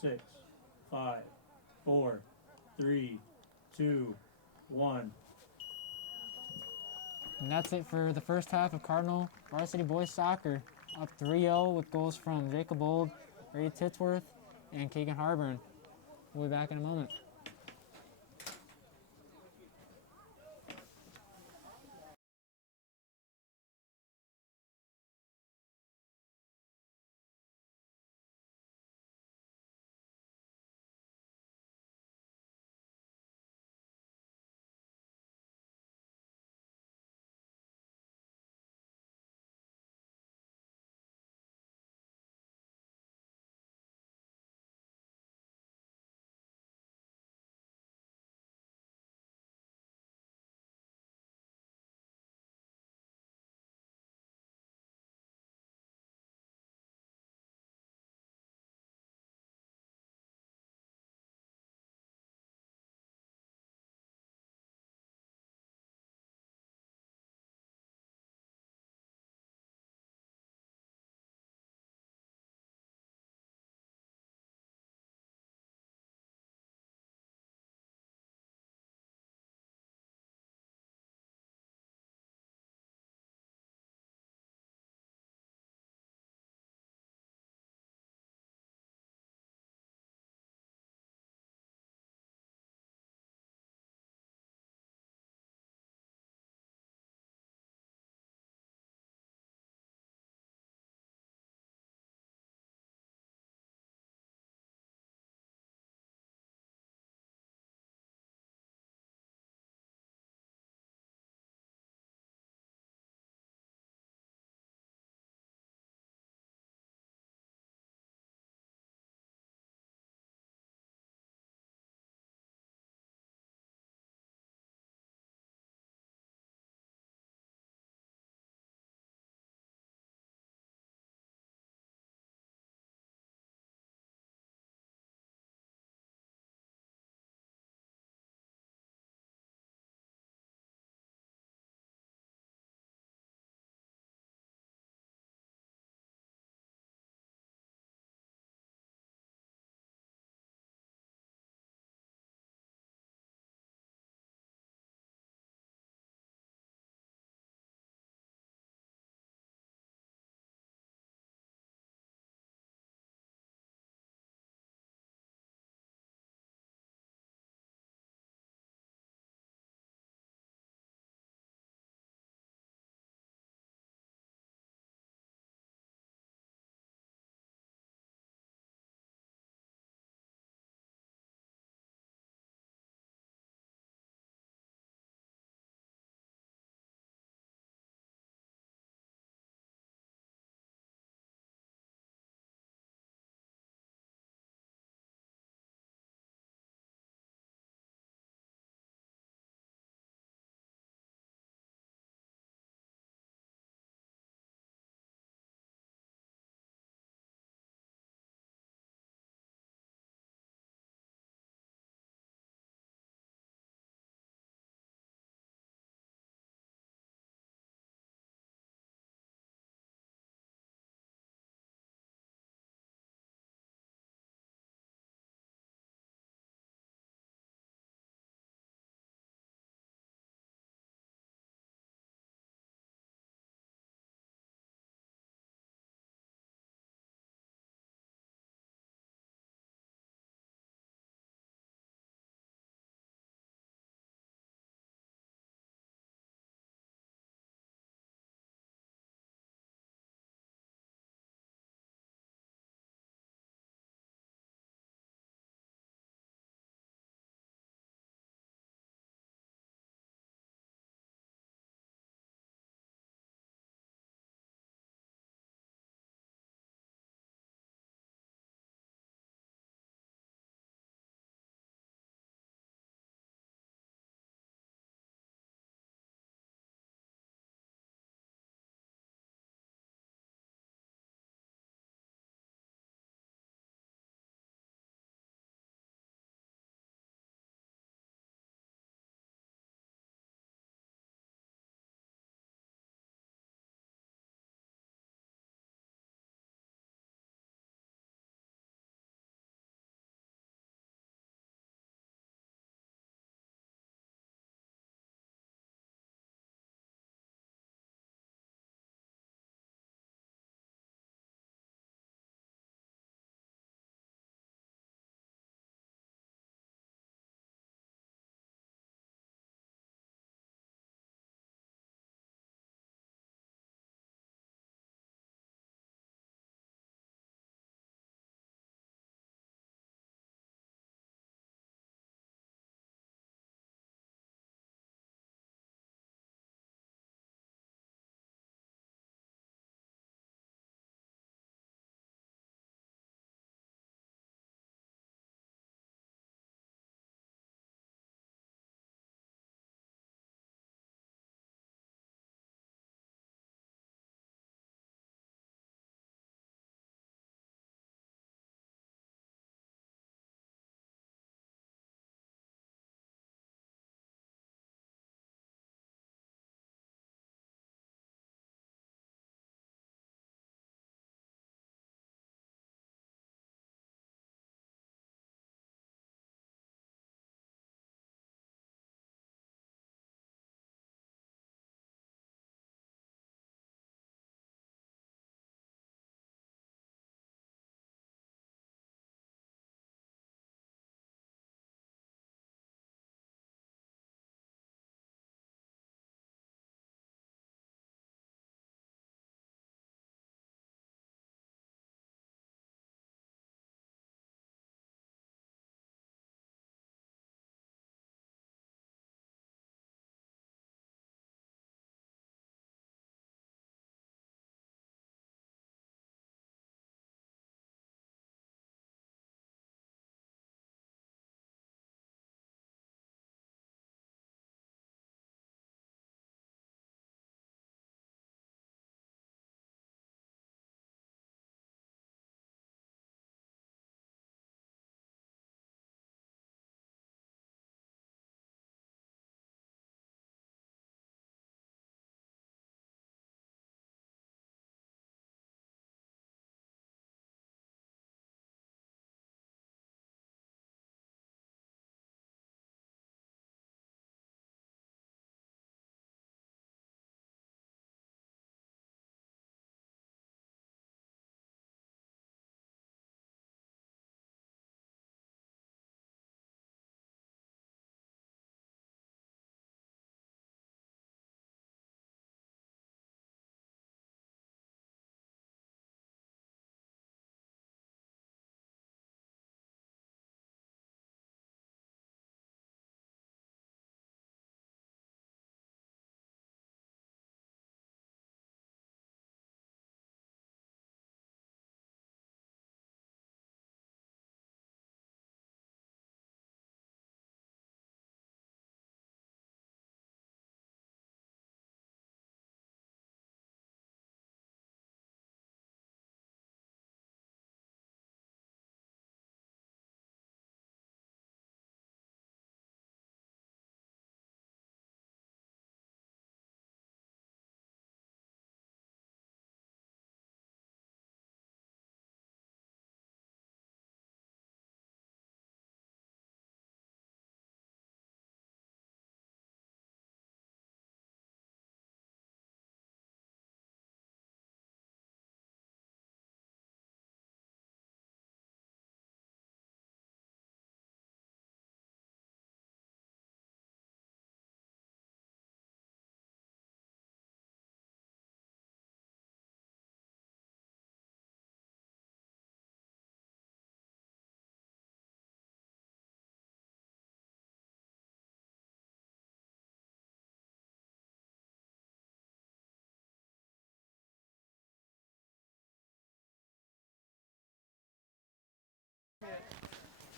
6, 5, 4, 3, 2, 1. And that's it for the first half of Cardinal Varsity Boys Soccer. Up 3-0 with goals from Jacob Old, Ray Titsworth, and Keegan Harburn. We'll be back in a moment.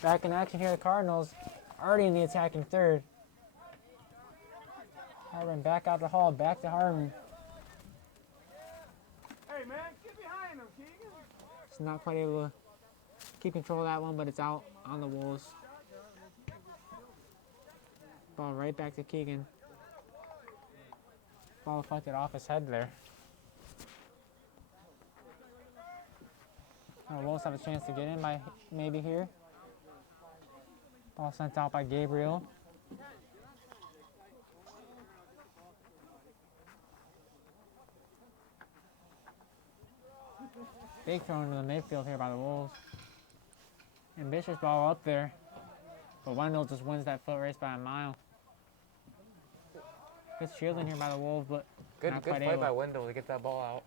Back in action here, the Cardinals already in the attacking third. Harmon back out the hall, back to Harmon. Hey, man, get behind him, Keegan. He's not quite able to keep control of that one, but it's out on the Wolves. Ball right back to Keegan. Ball deflected off his head there. The Wolves have a chance to get in by maybe here. Ball sent out by Gabriel. Big throw into the midfield here by the Wolves. Ambitious ball up there. But Wendell just wins that foot race by a mile. Good shielding here by the Wolves, but Good not play quite able. by Wendell to get that ball out.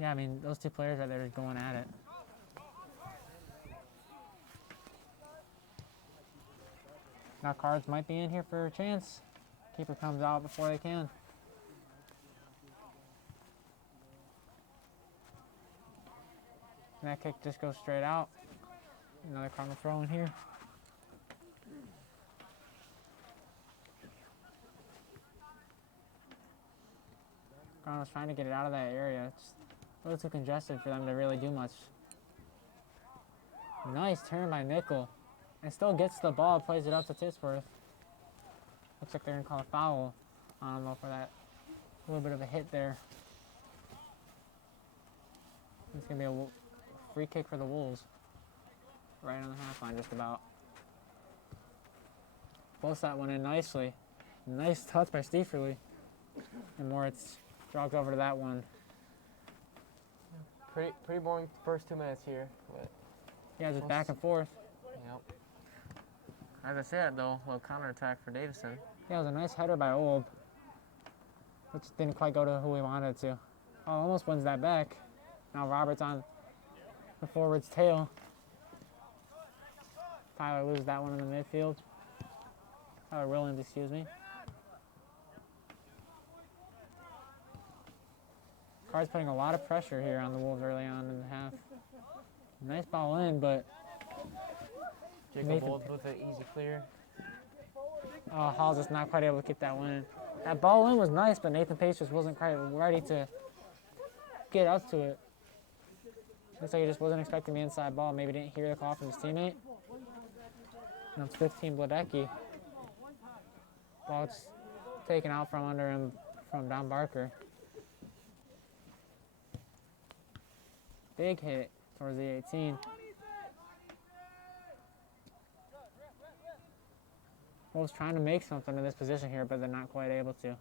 Yeah, I mean, those two players right there just going at it. Now Cards might be in here for a chance. Keeper comes out before they can. And that kick just goes straight out. Another Cardinal throw in here. Cardinals trying to get it out of that area. It's a little too congested for them to really do much. Nice turn by Nickel. And still gets the ball, plays it up to Titsworth. Looks like they're going to call a foul. I don't know for that. A little bit of a hit there. It's going to be a free kick for the Wolves. Right on the half line, just about. Posts that one in nicely. Nice touch by Stieferle. And Moritz jogs over to that one. Pretty boring first 2 minutes here. But Yeah, just back and forth. yep. As I said, though, a little counterattack for Davison. Yeah, it was a nice header by Olb, which didn't quite go to who we wanted it to. Oh, almost wins that back. Now Roberts on the forward's tail. Tyler loses that one in the midfield. Tyler Williams, excuse me. Cards putting a lot of pressure here on the Wolves early on in the half. Nice ball in, but Jacob Nathan- Old with an easy clear. Hall's just not quite able to get that one in. That ball in was nice, but Nathan Pace just wasn't quite ready to get up to it. Looks like he just wasn't expecting the inside ball. Maybe didn't hear the call from his teammate. And it's 15 Bledecki. Ball just taken out from under him from Don Barker. Big hit towards the 18. Wolves trying to make something in this position here, but they're not quite able to.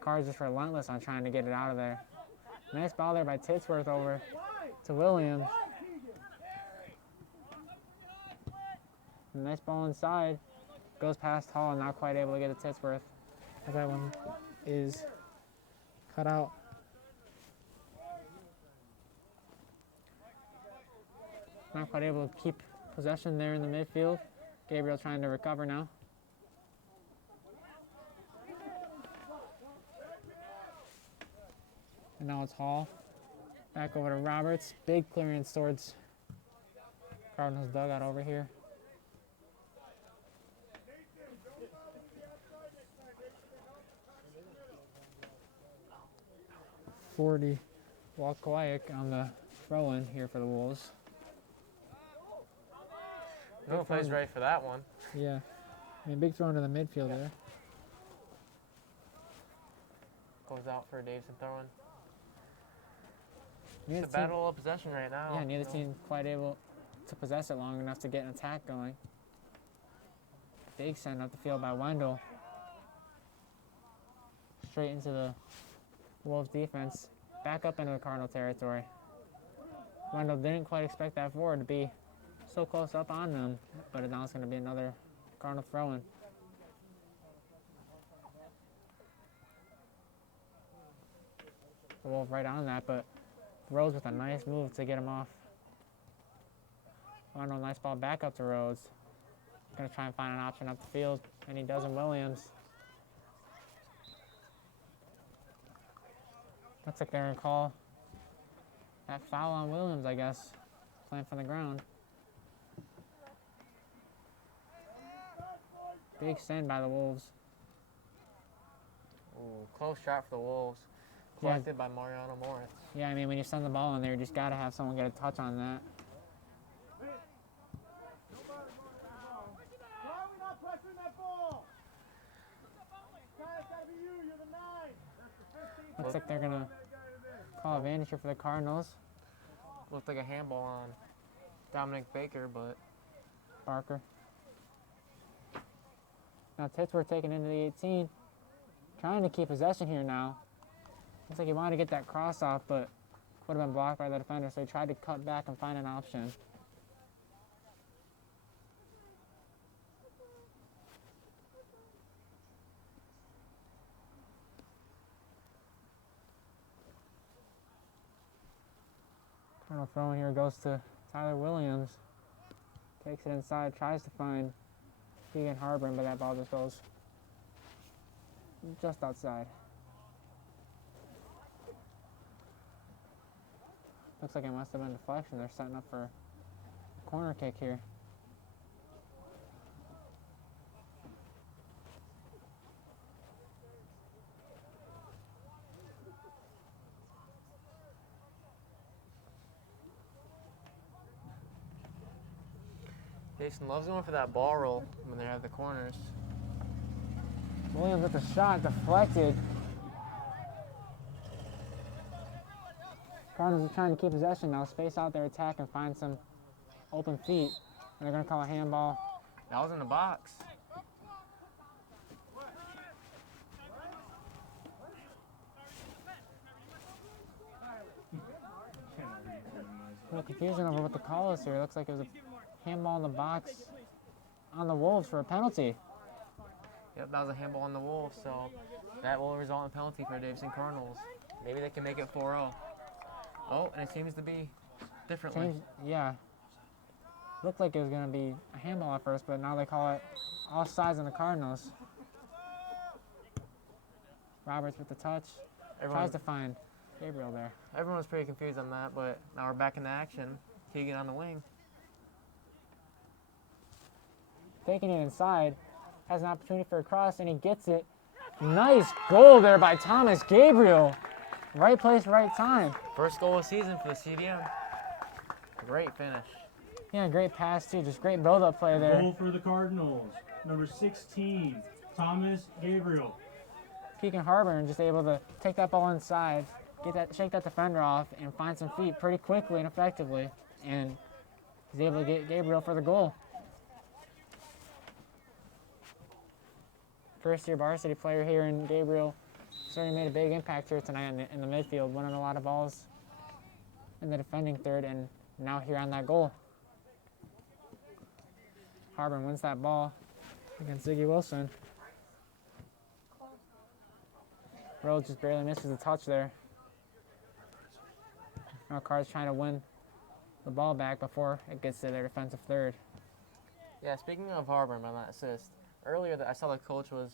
Cards just relentless on trying to get it out of there. Nice ball there by Titsworth over to Williams. Nice ball inside. Goes past Hall and not quite able to get it to Titsworth. That one is cut out. Not quite able to keep possession there in the midfield. Gabriel trying to recover now. And now it's Hall. Back over to Roberts. Big clearance towards Cardinals dugout over here. .40 Walkowiak on the throw-in here for the Wolves. No plays right for that one. Yeah. I mean, big throw into the midfield there. Goes out for a Davison throw-in. Neither It's a battle of possession right now. Yeah, neither team quite able to possess it long enough to get an attack going. Big send up the field by Wendell. Straight into the Wolves defense. Back up into the Cardinal territory. Wendell didn't quite expect that forward to be so close up on them, but now it's going to be another Cardinal throw-in. The Wolves right on that, but Rhodes with a nice move to get him off. Wendell, nice ball back up to Rhodes. Going to try and find an option up the field, and he does in Williams. Looks like they're going to call that foul on Williams, I guess. Playing from the ground. Big send by the Wolves. Ooh, close shot for the Wolves. Yeah. Collected by Mariano Moritz. Yeah, I mean, when you send the ball in there, you just got to have someone get a touch on that. Why are we not pressing that ball? Guys, gotta be you. You're the 9. Looks like they're going to call advantage here for the Cardinals. Looked like a handball on Dominic Baker, but Parker. Now Titsworth taking into the 18. Trying to keep possession here now. Looks like he wanted to get that cross off, but would have been blocked by the defender, so he tried to cut back and find an option. Final throw in here goes to Tyler Williams. Takes it inside, tries to find Keegan Harbin, but that ball just goes just outside. Looks like it must have been deflection. They're setting up for a corner kick here. Davison loves going for that ball roll when they have the corners. Williams with the shot, deflected. Cardinals are trying to keep possession now, space out their attack and find some open feet. And they're going to call a handball. That was in the box. A little confusion over what the call is here. It looks like it was a handball in the box on the Wolves for a penalty. Yep, that was a handball on the Wolves, so that will result in a penalty for Davison Cardinals. Maybe they can make it 4-0. Oh, and it seems to be differently. Yeah. Looked like it was going to be a handball at first, but now they call it offsides on the Cardinals. Roberts with the touch. Tries to find Gabriel there. Everyone was pretty confused on that, but now we're back into action. Keegan on the wing. Taking it inside. Has an opportunity for a cross, and he gets it. Nice goal there by Thomas Gabriel. Right place, right time. First goal of the season for the CDM. Great finish. Yeah, great pass, too. Just great build-up play there. Goal for the Cardinals. Number 16, Thomas Gabriel. Keegan Harbin just able to take that ball inside, shake that defender off, and find some feet pretty quickly and effectively. And he's able to get Gabriel for the goal. First-year varsity player here in Gabriel. Certainly made a big impact here tonight in the midfield, winning a lot of balls in the defending third, and now here on that goal. Harbin wins that ball against Ziggy Wilson. Rhodes just barely misses the touch there. Now Carr's trying to win the ball back before it gets to their defensive third. Yeah, speaking of Harbin on that assist, earlier I saw the coach was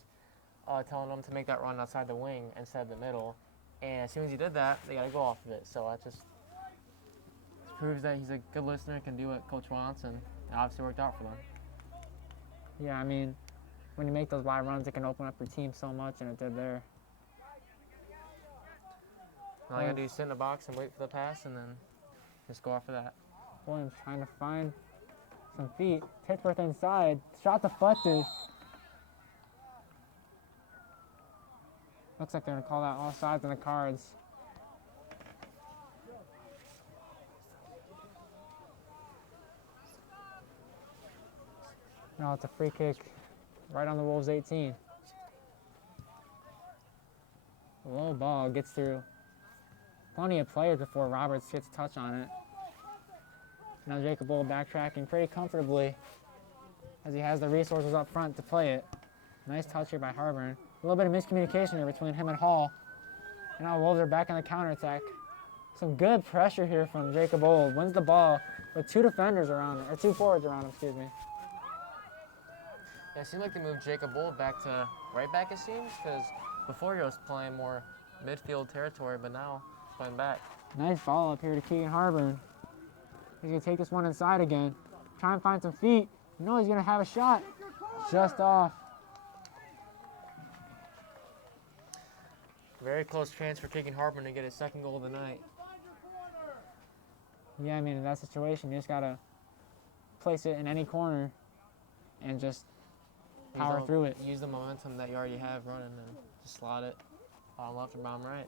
telling them to make that run outside the wing instead of the middle. And as soon as he did that, they got to go off of it. So that just proves that he's a good listener and can do what Coach wants, and it obviously worked out for them. Yeah, I mean, when you make those wide runs, it can open up your team so much, and it did there. All you got to do is sit in the box and wait for the pass, and then just go off of that. Williams trying to find some feet. Titsworth inside. Shot deflected. Looks like they're going to call that offsides on the Cards. Now it's a free kick right on the Wolves 18. Low ball gets through plenty of players before Roberts gets a touch on it. Now Jacob Bull backtracking pretty comfortably as he has the resources up front to play it. Nice touch here by Harbin. A little bit of miscommunication here between him and Hall. And now Wolves are back on the counterattack. Some good pressure here from Jacob Old. Wins the ball with two defenders around him, or two forwards around him, excuse me. Yeah, it seemed like they moved Jacob Old back to right back, it seems, because before he was playing more midfield territory, but now he's playing back. Nice ball up here to Keegan Harbin. He's going to take this one inside again. Try and find some feet. You know he's going to have a shot. Just off. Very close chance for Keegan Hartman to get his second goal of the night. Yeah, I mean, in that situation, you just got to place it in any corner and just power through it. Use the momentum that you already have running and just slot it bottom left or bottom right.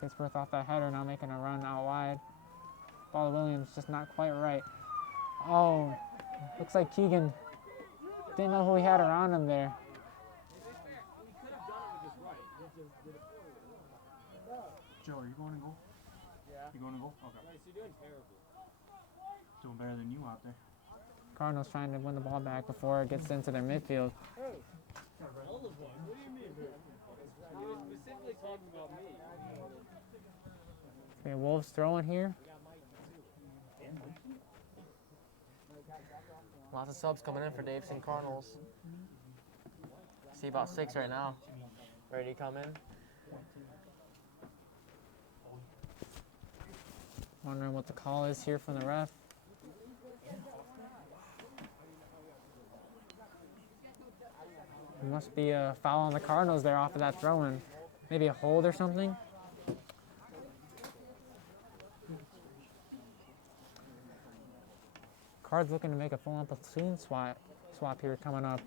Pittsburgh off that header, now making a run out wide. Ball to Williams, just not quite right. Oh, looks like Keegan didn't know who he had around him there. Joe, are you going to goal? Yeah. You going to goal? Okay. Nice, you're doing terrible. Doing better than you out there. Cardinals trying to win the ball back before it gets into their midfield. Hey. What do you mean? He was specifically talking about me. Okay, Wolves throwing here. Lots of subs coming in for Davison Cardinals. See about 6 right now. Ready to come in. Wondering what the call is here from the ref. There must be a foul on the Cardinals there off of that throw-in. Maybe a hold or something. Cards looking to make a full-on platoon swap here coming up.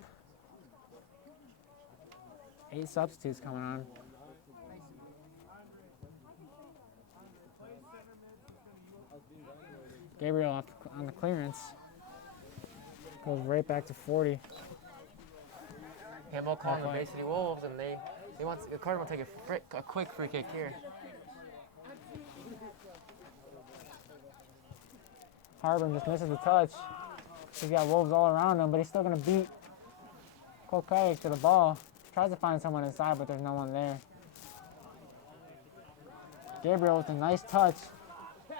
8 substitutes coming on. Gabriel off on the clearance. Goes right back to 40. Handball call on the Bay City Wolves, and they want the Cardinals to take a quick free kick here. Harbin just misses the touch. He's got Wolves all around him, but he's still going to beat Kokayek to the ball. Tries to find someone inside, but there's no one there. Gabriel with a nice touch. Yeah,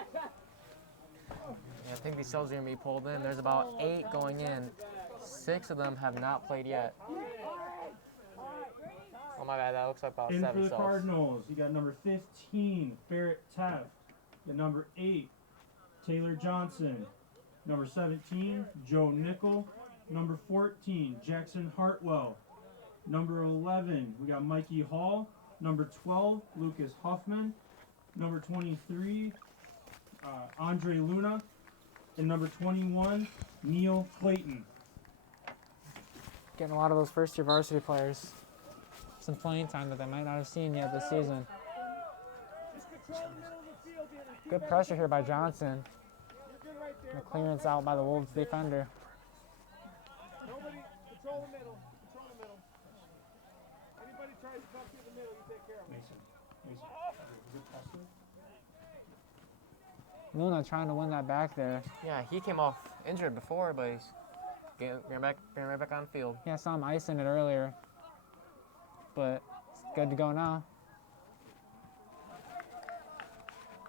I think these subs are going to be pulled in. There's about 8 going in. 6 of them have not played yet. Oh my bad, that looks like about In 7 for the subs. Cardinals, you got number 15, Barrett Taft. You got number 8, Taylor Johnson. Number 17, Joe Nickel. Number 14, Jackson Hartwell. Number 11, we got Mikey Hall. Number 12, Lucas Huffman. Number 23, Andre Luna. And number 21, Neil Clayton. Getting a lot of those first-year varsity players some playing time that they might not have seen yet this season. Good pressure here by Johnson. The clearance out by the Wolves defender. Nobody, control the middle. Control the middle. Anybody tries to come through the middle, you take care of them. Mason. Good pass there. Luna trying to win that back there. Yeah, he came off injured before, but he's getting right back on field. Yeah, I saw him icing it earlier, but it's good to go now.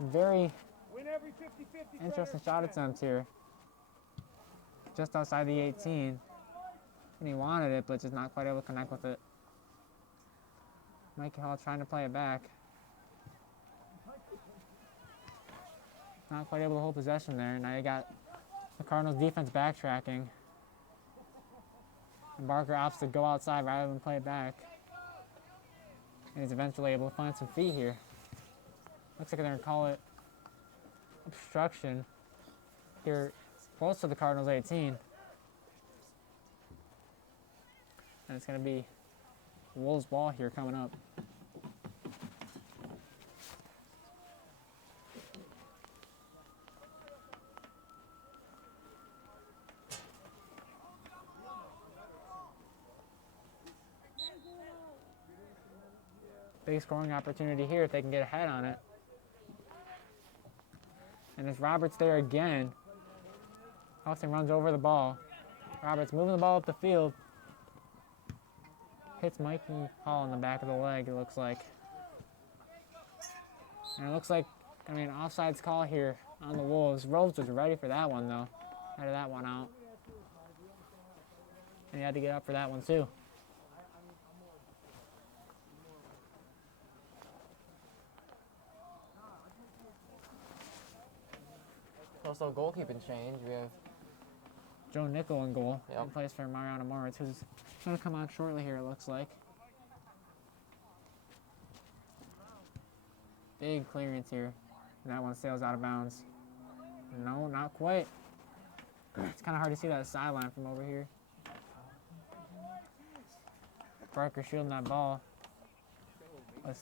Very Win every 50-50. interesting shot attempt here. Just outside the 18. And he wanted it, but just not quite able to connect with it. Mikey Hall trying to play it back. Not quite able to hold possession there. Now you got the Cardinals defense backtracking. And Barker opts to go outside rather than play it back. And he's eventually able to find some feet here. Looks like they're going to call it obstruction here close to the Cardinals 18. And it's going to be Wolves ball here coming up. Big scoring opportunity here if they can get ahead on it. And it's Roberts there again. Austin runs over the ball. Roberts moving the ball up the field. Hits Mikey Hall in the back of the leg, it looks like. And it looks like, offsides call here on the Wolves. Rose was ready for that one, though. Headed that one out. And he had to get up for that one, too. Also, goalkeeping change. We have Joe Nickel in goal. Yep. He plays for Mariano Moritz, who's going to come on shortly here, it looks like. Big clearance here. And that one sails out of bounds. No, not quite. It's kind of hard to see that sideline from over here. Barker shielding that ball. But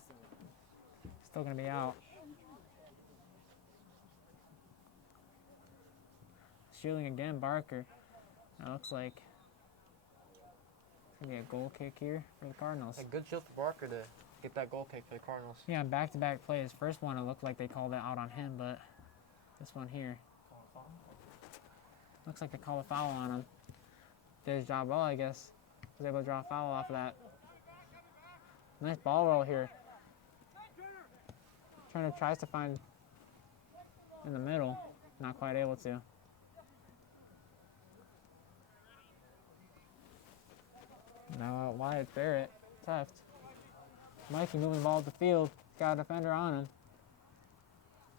still going to be out. Shielding again, Barker. It looks like it's going to be a goal kick here for the Cardinals. A good shield for Barker to get that goal kick for the Cardinals. Yeah, back-to-back plays. First one, it looked like they called it out on him, but this one here. Looks like they called a foul on him. Did his job well, I guess. Was able to draw a foul off of that. Nice ball roll here. Tries to find in the middle. Not quite able to. Now out wide, Barrett. Teft. Mikey moving the ball up the field. Got a defender on him.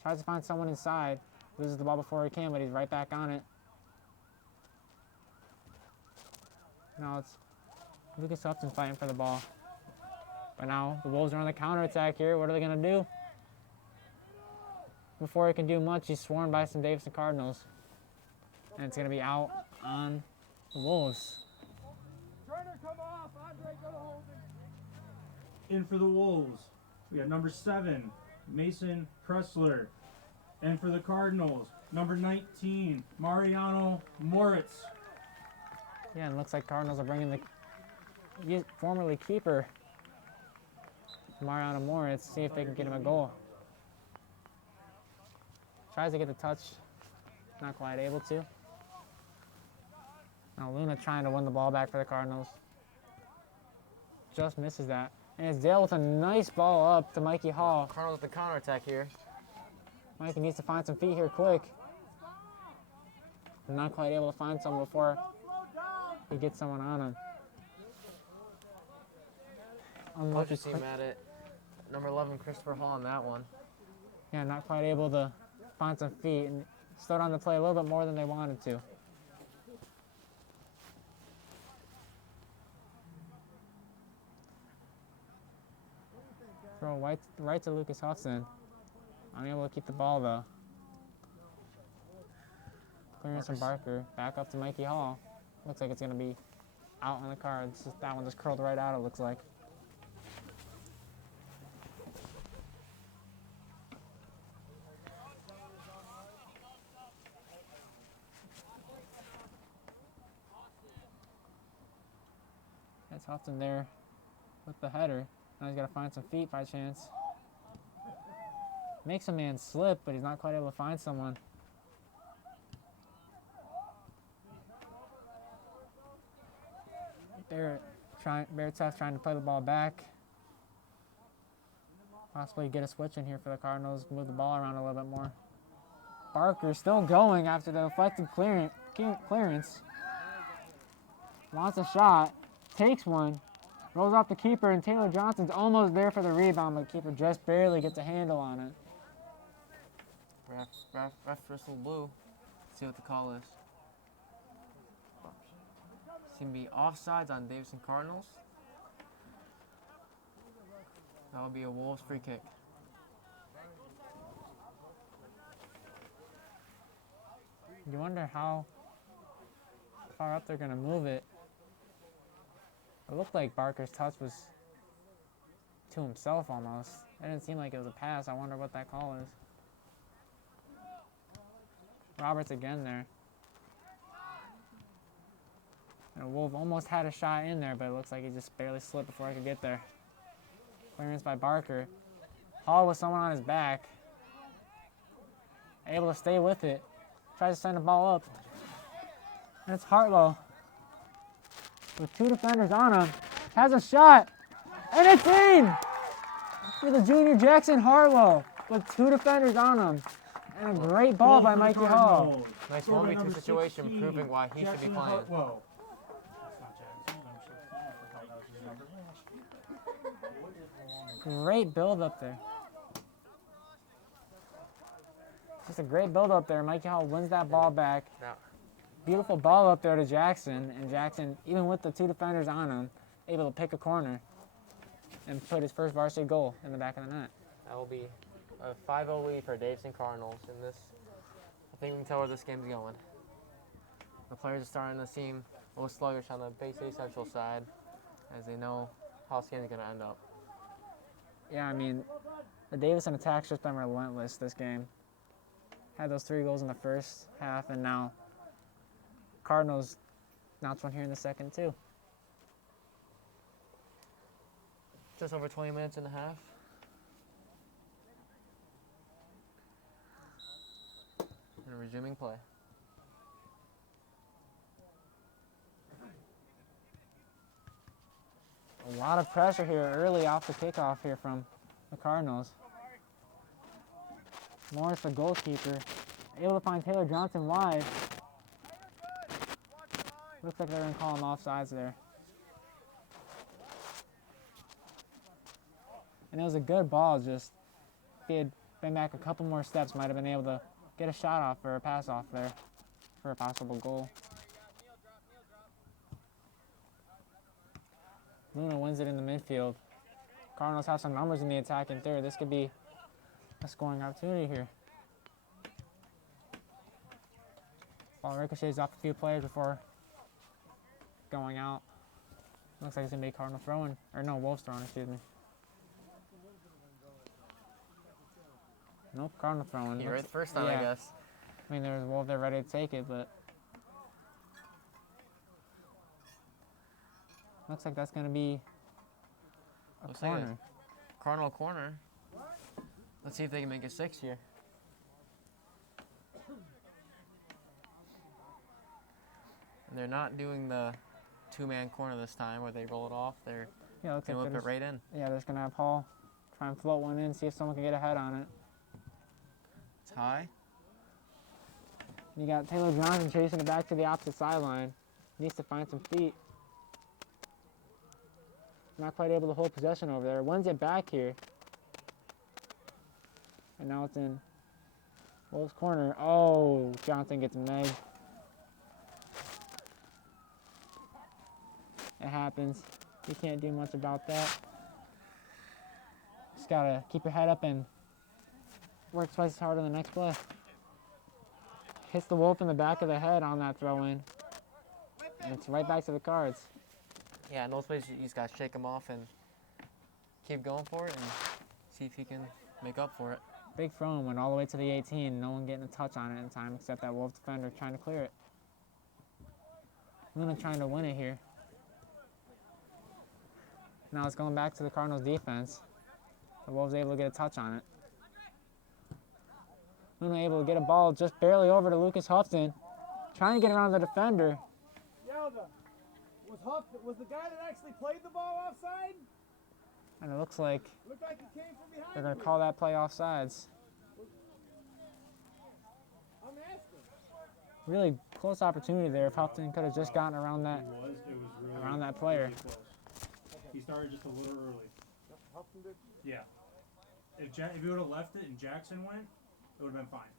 Tries to find someone inside. Loses the ball before he can, but he's right back on it. Now it's Lucas Upton fighting for the ball. But now the Wolves are on the counterattack here. What are they going to do? Before he can do much, he's swarmed by some Davison Cardinals. And it's going to be out on the Wolves. Turner, come off. Andre, go to Holden. In for the Wolves, we got number 7, Mason Kressler. And for the Cardinals, number 19, Mariano Moritz. Yeah, and it looks like Cardinals are bringing the formerly keeper, Mariano Moritz, see if they can get him a goal. Tries to get the touch, not quite able to. Now Luna trying to win the ball back for the Cardinals. Just misses that. And it's Dale with a nice ball up to Mikey Hall. Cardinals with the counterattack here. Mikey needs to find some feet here quick. Not quite able to find someone before he gets someone on him. I'll Unlucky just see him at it. Number 11, Christopher Hall on that one. Yeah, not quite able to find some feet and slowed on the play a little bit more than they wanted to. Throw right to Lucas Hudson. Unable to keep the ball though. Clearance from Barker. Back up to Mikey Hall. Looks like it's going to be out on the cards. That one just curled right out, it looks like. That's Hudson there with the header. Now he's got to find some feet by chance. Makes a man slip, but he's not quite able to find someone. Barrett's trying to play the ball back. Possibly get a switch in here for the Cardinals, move the ball around a little bit more. Barker still going after the deflected clearance. Wants a shot, takes one, rolls off the keeper, and Taylor Johnson's almost there for the rebound, but the keeper just barely gets a handle on it. Ref whistle blue. Let's see what the call is. It's going to be offsides on Davison Cardinals. That will be a Wolves free kick. You wonder how far up they're going to move it. It looked like Barker's touch was to himself almost. It didn't seem like it was a pass. I wonder what that call is. Roberts again there. And Wolf almost had a shot in there, but it looks like he just barely slipped before I could get there. Clearance by Barker. Hall with someone on his back. Able to stay with it. Tries to send the ball up. And it's Hartlow with two defenders on him. Has a shot. And it's in! For the junior Jackson Hartlow with two defenders on him. And a great ball by Mikey Hall. Nice 1v2 situation, proving why he should be playing. Great build up there. Just a great build up there. Mikey Hall wins that ball back. Now, Beautiful ball up there to Jackson, and Jackson, even with the 2 defenders on him, able to pick a corner and put his first varsity goal in the back of the net. That will be a 5-0 lead for Davison Cardinals in this. I think we can tell where this game's going. The players are starting to seem a little sluggish on the Bay City Central side, as they know how this game's going to end up. Yeah, I mean, the Davison attack's just been relentless this game. Had those 3 goals in the first half, and now Cardinals notched one here in the second, too. Just over 20 minutes and a half. And resuming play. A lot of pressure here early off the kickoff here from the Cardinals. Morris, the goalkeeper, able to find Taylor Johnson wide. Looks like they're going to call him offsides there. And it was a good ball, just if he had been back a couple more steps, might have been able to get a shot off or a pass off there for a possible goal. Luna wins it in the midfield. Cardinals have some numbers in the attacking third. This could be a scoring opportunity here. Ball ricochets off a few players before going out. Looks like it's going to be a Cardinal throwing, or no, Wolves throwing, excuse me. Nope, Cardinal throwing. You're right the first time, I guess. I mean, there's a Wolf there ready to take it, but looks like that's going to be a Looks like corner. Cardinal corner. Let's see if they can make it 6 here. And they're not doing the 2-man corner this time where they roll it off. They're Yeah, looks going like to whip it right in. yeah, they're just going to have Hall try and float one in, see if someone can get a head on it. It's high. You got Taylor Johnson chasing it back to the opposite sideline. Needs to find some feet. Not quite able to hold possession over there. Wins it back here. And now it's in Wolves' corner. Oh, Johnson gets megged. It happens. You can't do much about that. Just gotta keep your head up and work twice as hard on the next play. Hits the Wolf in the back of the head on that throw-in. And it's right back to the Cards. Yeah, in those plays, you just got to shake him off and keep going for it and see if he can make up for it. Big throw-in went all the way to the 18. No one getting a touch on it in time except that Wolf defender trying to clear it. Luna trying to win it here. Now it's going back to the Cardinals defense. The Wolves able to get a touch on it. Luna able to get a ball just barely over to Lucas Houghton. Trying to get around the defender. Yelda, was the guy that actually played the ball offside? And it looks like Looked like he came from behind. they're going to call that play offsides. I'm asking. Really close opportunity there if Houghton could have just gotten around that. It was really, Around that player. really close. He started just a little early. Houghton did. Yeah. If he would have left it and Jackson went, it would have been fine.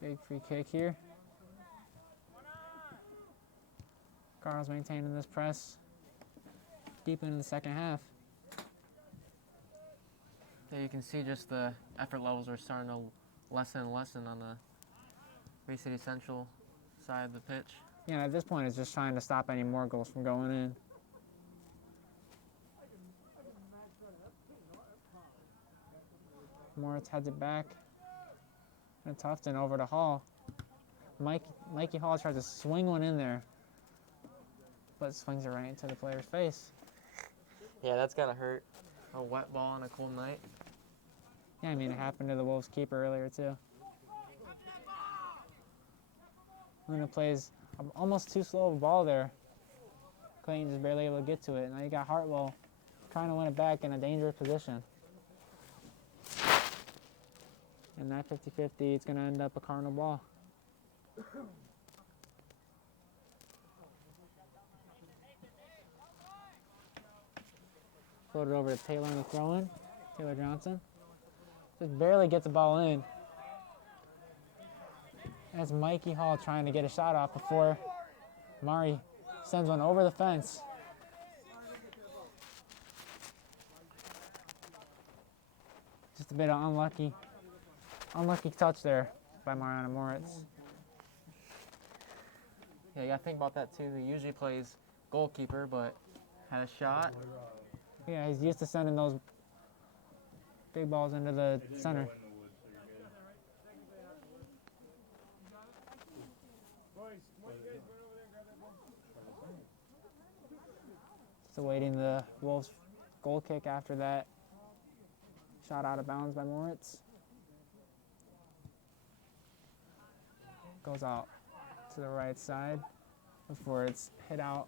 Big free kick here. Cardinals maintaining this press deep into the second half. Yeah, you can see just the effort levels are starting to lessen and lessen on the Bay City Central side of the pitch. Yeah, at this point it's just trying to stop any more goals from going in. Moritz heads it back. And Tufton over to Hall. Mikey Hall tries to swing one in there, but swings it right into the player's face. Yeah, that's got to hurt. A wet ball on a cold night. Yeah, I mean, it happened to the Wolves keeper earlier, too. Luna plays almost too slow of a ball there. Clayton just barely able to get to it. Now you got Hartwell trying to win it back in a dangerous position. And that 50-50, it's going to end up a Cardinal ball. Floated over to Taylor in the throw-in. Taylor Johnson. Just barely gets the ball in. That's Mikey Hall trying to get a shot off before Mari sends one over the fence. Just a bit of unlucky touch there by Mariana Moritz. Yeah, you got to think about that too. He usually plays goalkeeper, but had a shot. Yeah, he's used to sending those big balls into the It didn't center. go in the woods, so you're good. Boys, come on, you guys, run over there and grab that ball. Just awaiting the Wolves' goal kick after that shot out of bounds by Moritz. Goes out to the right side before it's hit out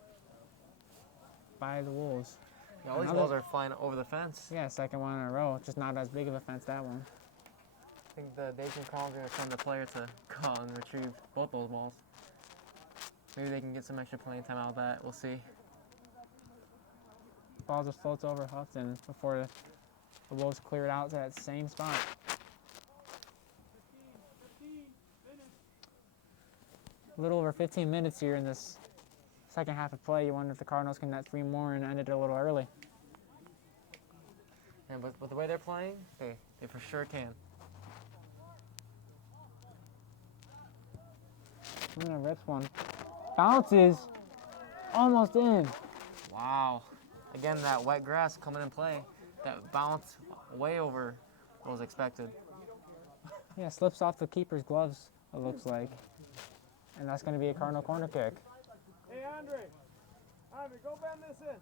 by the Wolves. Yeah, all these Another- balls are flying over the fence. Yeah, second one in a row. Just not as big of a fence, that one. I think the Davison Cardinals are going to send the player to go out and retrieve both those balls. Maybe they can get some extra playing time out of that. We'll see. Ball just floats over Houghton before the Wolves clear it out to that same spot. 15 minutes. A little over 15 minutes here in this second half of play. You wonder if the Cardinals can net 3 more and end it a little early. And with the way they're playing, they for sure can. Luna rips one. Bounces. Almost in. Wow. Again, that wet grass coming in play. That bounce way over what was expected. Yeah, slips off the keeper's gloves, it looks like. And that's going to be a Cardinal corner kick. Hey, Andre, go bend this in.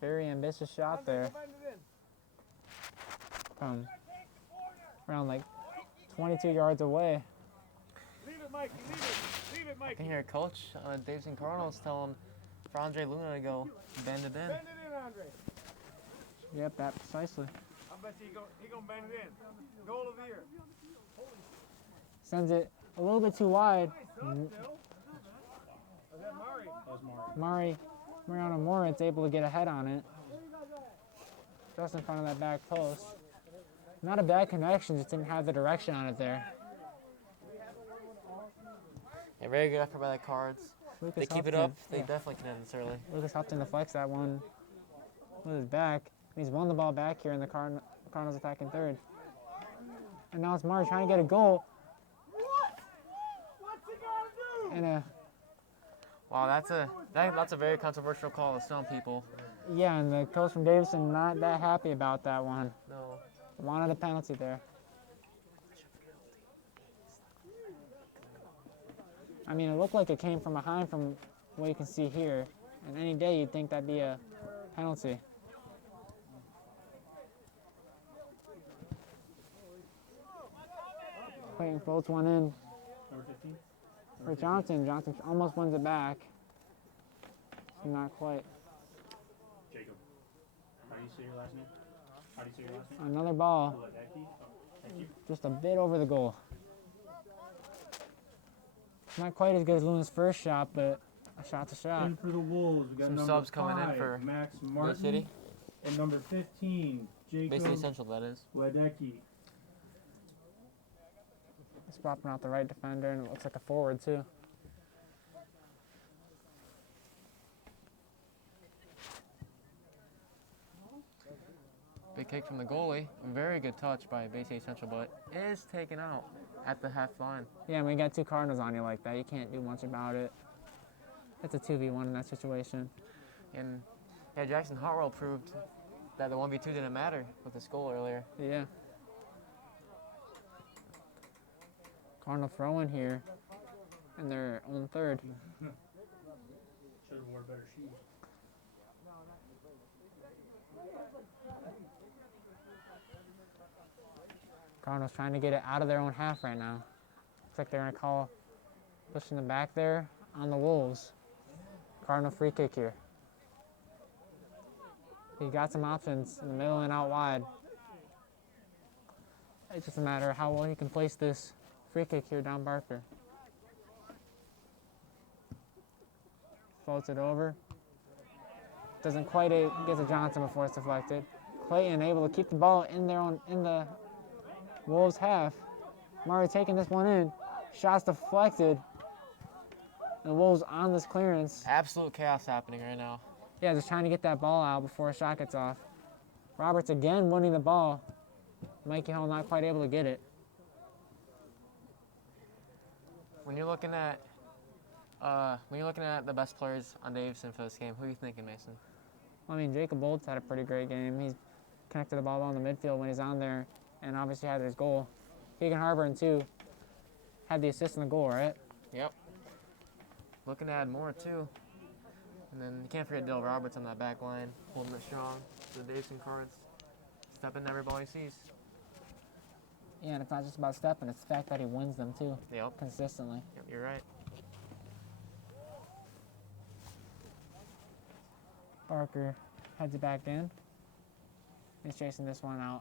Very ambitious shot Andre, there go bend it in. from around like 22 yards away. Leave it, Mikey, leave it. Leave it, I Mikey. can hear Coach Davison Cardinals tell him for Andre Luna to go bend it in. Bend it in, Andre. Yep, that precisely. I bet you he gonna bend it in. Goal of the year. Sends it a little bit too wide. Is that Mari? That was Mari. Mariano Moritz able to get a head on it. Just in front of that back post. Not a bad connection, just didn't have the direction on it there. Yeah, very good effort by the Cards. Lucas They keep it Houghton, up, they yeah. definitely can end this early. Lucas Houghton deflects that one with his back. He's won the ball back here in the Cardinals attacking third. And now it's Mari trying to get a goal. What's he gotta do? And Wow, that's a very controversial call to some people. yeah, and the coach from Davison not that happy about that one. No. Wanted a penalty there. I mean, it looked like it came from behind from what you can see here. And any day you'd think that'd be a penalty. Clayton floats one in Number 15? for Johnson. Johnson almost wins it back. Not quite. Jacob. How do you say your last name? How do you say your last name? Another ball, Ledecki? Oh, thank you. just a bit over the goal. Not quite as good as Luna's first shot, but a shot's a shot. In for the Wolves, we got Some number subs coming in 5, for Max Bay Martin, City. and number 15, Basically Jacob essential, that is. Ledecki. He's propping out the right defender, and it looks like a forward, too. Big kick from the goalie. Very good touch by Bay City Central, but is taken out at the half line. Yeah, when you got 2 Cardinals on you like that, you can't do much about it. It's a 2v1 in that situation. And yeah, Jackson Hartwell proved that the 1v2 didn't matter with his goal earlier. Yeah. Cardinal throw in here in their own third. Should have wore better shoes. Cardinals trying to get it out of their own half right now. Looks like they're going to call pushing the back there on the Wolves. Cardinal free kick here. He got some options in the middle and out wide. It's just a matter of how well he can place this free kick here down Barker. Floats it over. Doesn't quite get to Johnson before it's deflected. Clayton able to keep the ball in the Wolves half. Murray taking this one in. Shots deflected. The Wolves on this clearance. Absolute chaos happening right now. Yeah, just trying to get that ball out before a shot gets off. Roberts again winning the ball. Mikey Hall not quite able to get it. When you're looking at the best players on Davison for this game, who are you thinking, Mason? I mean, Jacob Bolt's had a pretty great game. He's connected the ball well in the midfield when he's on there, and obviously had his goal. Keegan Harburn, too, had the assist in the goal, right? Yep. Looking to add more, too. And then you can't forget Dill Roberts on that back line, holding it strong. The Davison Cards stepping every ball he sees. Yeah, and it's not just about stepping. It's the fact that he wins them, too, Yep. consistently. Yep, you're right. Barker heads it back in. He's chasing this one out.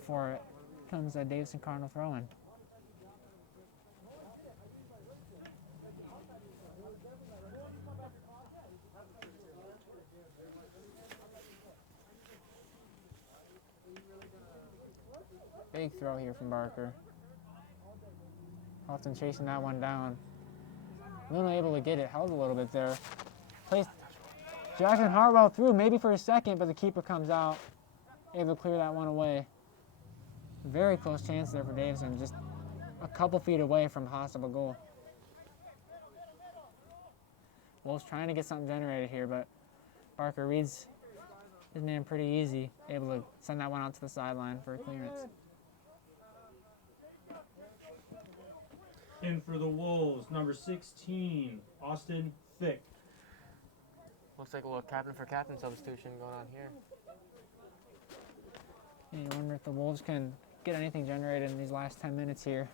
Before it comes a Davison Cardinal throw-in. Big throw here from Barker. Often chasing that one down. Luna able to get it. Held a little bit there. Placed Jackson Hartwell through, maybe for a second, but the keeper comes out. Able to clear that one away. Very close chance there for Davison. Just a couple feet away from a possible goal. Wolves trying to get something generated here, but Barker reads his man pretty easy. Able to send that one out to the sideline for a clearance. In for the Wolves, number 16, Austin Fick. Looks like a little captain for captain substitution going on here. And you wonder if the Wolves can get anything generated in these last 10 minutes here.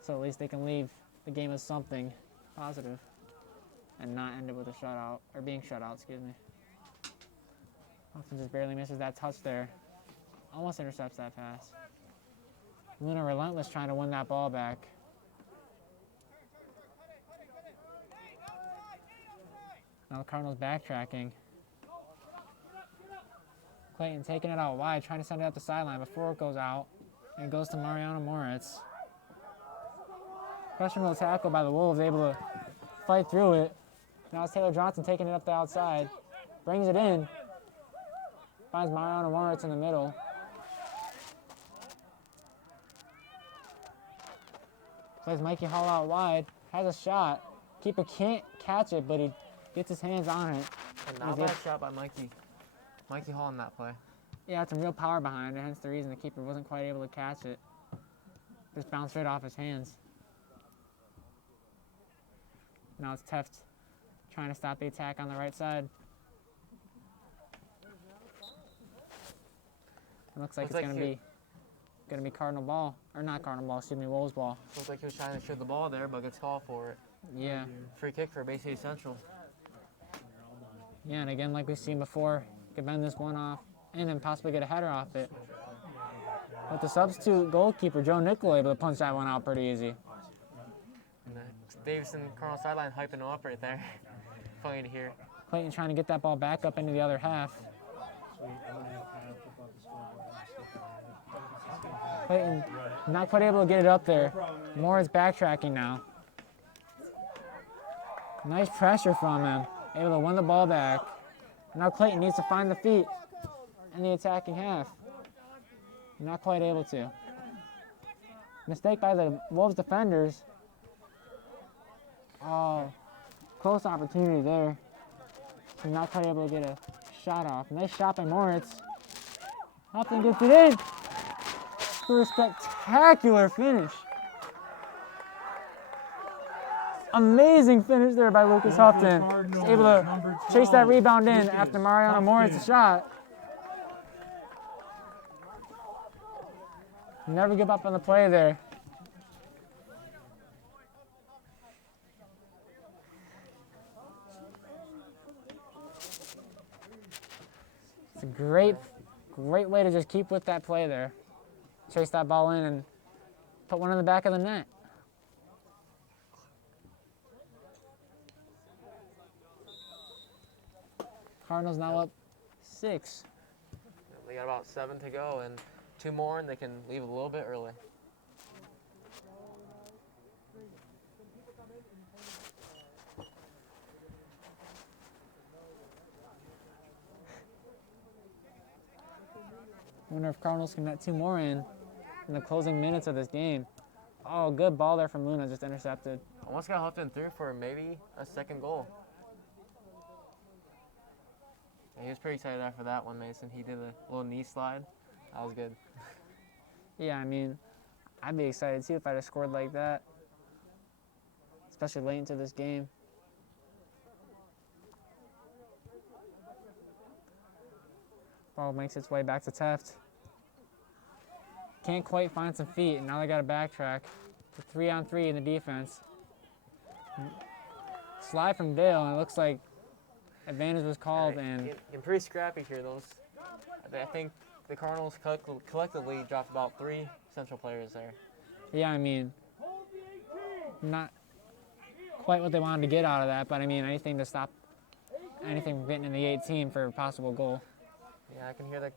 So at least they can leave the game as something positive and not end it with a shutout, or being shut out, excuse me. Austin just barely misses that touch there. Almost intercepts that pass. Luna relentless trying to win that ball back. Now the Cardinals backtracking. Clayton taking it out wide, trying to send it up the sideline before it goes out. And it goes to Mariano Moritz. Questionable tackle by the Wolves, able to fight through it. Now it's Taylor Johnson taking it up the outside. Brings it in. Finds Mariano Moritz in the middle. Plays Mikey Hall out wide. Has a shot. Keeper can't catch it, but he gets his hands on it. And not a bad shot by Mikey. Mikey Hall in that play. Yeah, had some real power behind it, hence the reason the keeper wasn't quite able to catch it. Just bounced right off his hands. Now it's Teft trying to stop the attack on the right side. It looks like it's gonna be Cardinal ball, or not Cardinal ball, excuse me, Wolves ball. Looks like he was trying to shoot the ball there, but gets called for it. Yeah. Free kick for Bay City Central. Yeah, and again, like we've seen before, could bend this one off and then possibly get a header off it. With the substitute goalkeeper, Joe Nicola, able to punch that one out pretty easy. And Davison Cardinal sideline hyping him up right there. Funny to hear. Clayton trying to get that ball back up into the other half. Clayton not quite able to get it up there. Moore's backtracking now. Nice pressure from him. Able to win the ball back. Now Clayton needs to find the feet in the attacking half. Not quite able to. Mistake by the Wolves defenders. Oh, close opportunity there. Not quite able to get a shot off. Nice shot by Moritz. Hopkins gets it in. For a spectacular finish. Amazing finish there by Lucas Houghton. He's able to chase that rebound in after Mariano Moritz' shot. Never give up on the play there. It's a great way to just keep with that play there. Chase that ball in and put one in the back of the net. Cardinals now up 6. They got about 7 to go and 2 more, and they can leave a little bit early. Wonder if Cardinals can get 2 more in the closing minutes of this game. Oh, good ball there from Luna, just intercepted. Almost got Houghton through for maybe a second goal. Yeah, he was pretty excited after that one, Mason. He did a little knee slide. That was good. Yeah, I mean, I'd be excited too if I'd have scored like that, especially late into this game. Ball makes its way back to Teft. Can't quite find some feet, and now they got to backtrack. It's 3-on-3 in the defense. Slide from Dale, and it looks like advantage was called, and Getting pretty scrappy here. I think the Cardinals collectively dropped about 3 Central players there. yeah, I mean, not quite what they wanted to get out of that, but I mean, anything to stop anything from getting in the 18 for a possible goal. Yeah, I can hear the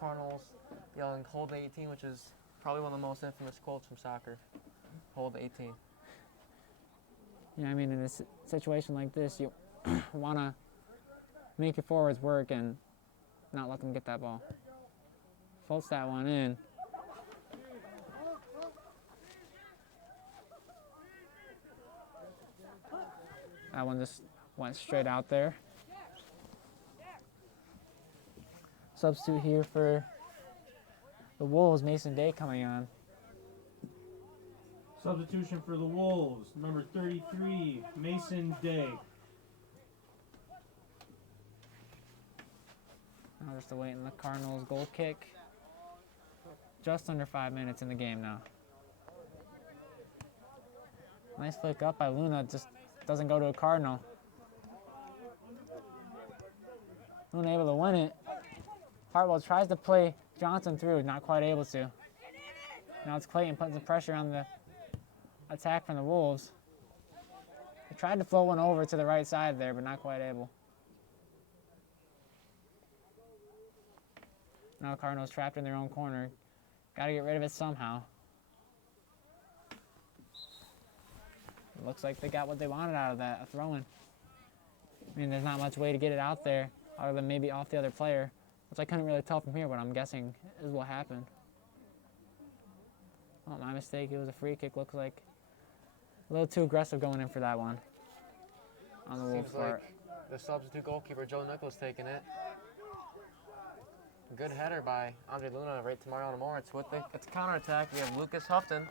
Cardinals yelling, "Hold the 18," which is probably one of the most infamous quotes from soccer. Hold the 18. Yeah, I mean, in a situation like this, you want to make your forwards work and not let them get that ball. Floats that one in. That one just went straight out there. Substitute here for the Wolves, Mason Day coming on. Substitution for the Wolves, number 33, Mason Day. Now just awaiting the Cardinals' goal kick. Just under 5 minutes in the game now. Nice flick up by Luna, just doesn't go to a Cardinal. Luna able to win it. Hartwell tries to play Johnson through, not quite able to. Now it's Clayton putting some pressure on the attack from the Wolves. They tried to float one over to the right side there, but not quite able. Now Cardinals trapped in their own corner. Got to get rid of it somehow. It looks like they got what they wanted out of that, a throw-in. I mean, there's not much way to get it out there other than maybe off the other player, which I couldn't really tell from here, but I'm guessing is what happened. Oh, my mistake. It was a free kick. Looks like a little too aggressive going in for that one on the Wolves' Seems part. like the substitute goalkeeper, Joe Nichols, taking it. Good header by Andre Luna right to Mariano Moritz. It's a counterattack. We have Lucas Houghton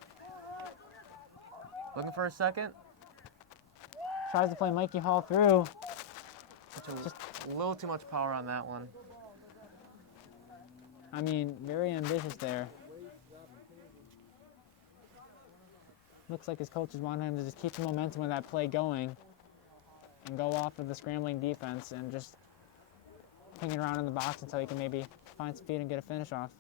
looking for a second. Tries to play Mikey Hall through. Just a little too much power on that one. I mean, very ambitious there. Looks like his coaches want him to just keep the momentum of that play going and go off of the scrambling defense and just ping it around in the box until he can maybe find some feet and get a finish off.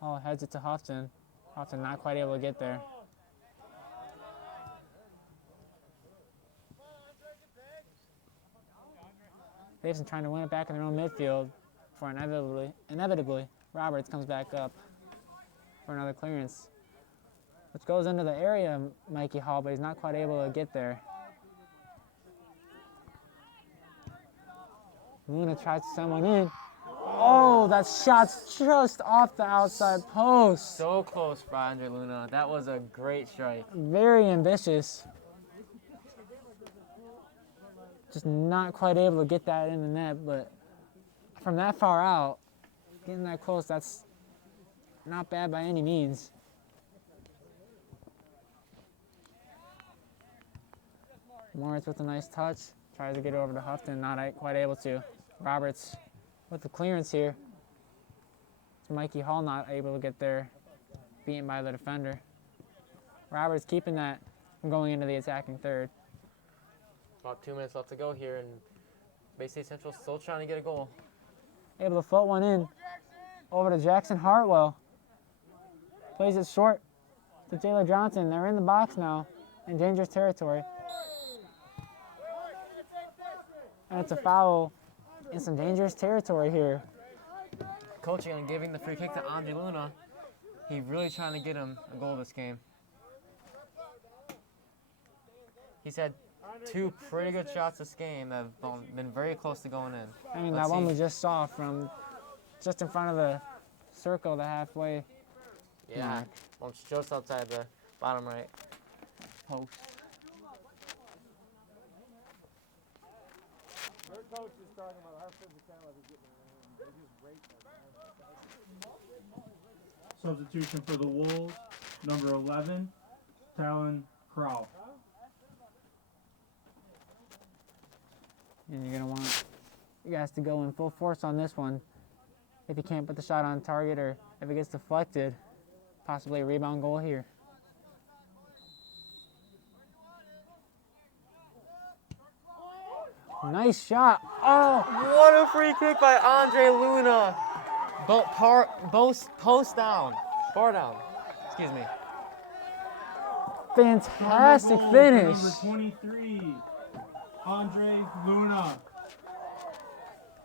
Oh, heads it to Houghton. Houghton not quite able to get there. Davison trying to win it back in their own midfield for inevitably Roberts comes back up for another clearance, which goes into the area of Mikey Hall, but he's not quite able to get there. Luna tries to send one in. Oh, that shot's just off the outside post. So close by Andre Luna. That was a great strike. Very ambitious. Just not quite able to get that in the net, but from that far out, getting that close, that's not bad by any means. Moritz with a nice touch, tries to get over to Houghton, not quite able to. Roberts with the clearance here. It's Mikey Hall not able to get there, beaten by the defender. Roberts keeping that from going into the attacking third. About 2 minutes left to go here, and Bay State Central still trying to get a goal. Able to float one in over to Jackson Hartwell. Plays it short to Jayla Johnson. They're in the box now, in dangerous territory. And it's a foul in some dangerous territory here. Coaching on giving the free kick to Andre Luna. He's really trying to get him a goal this game. He's had 2 pretty good shots this game that have been very close to going in. I mean, Let's that one see. we just saw from just in front of the circle, the halfway Yeah, mark. one's just outside the bottom right post. Their coach is talking about our physicality getting around. They just rate us. Substitution for the Wolves, number 11, Talon Crow. And you're going to want you guys to go in full force on this one. If you can't put the shot on target or if it gets deflected, possibly a rebound goal here. Nice shot. Oh, What a free kick by Andre Luna. Post down. Bar down. Excuse me. fantastic Goal for finish. Number 23, Andre Luna.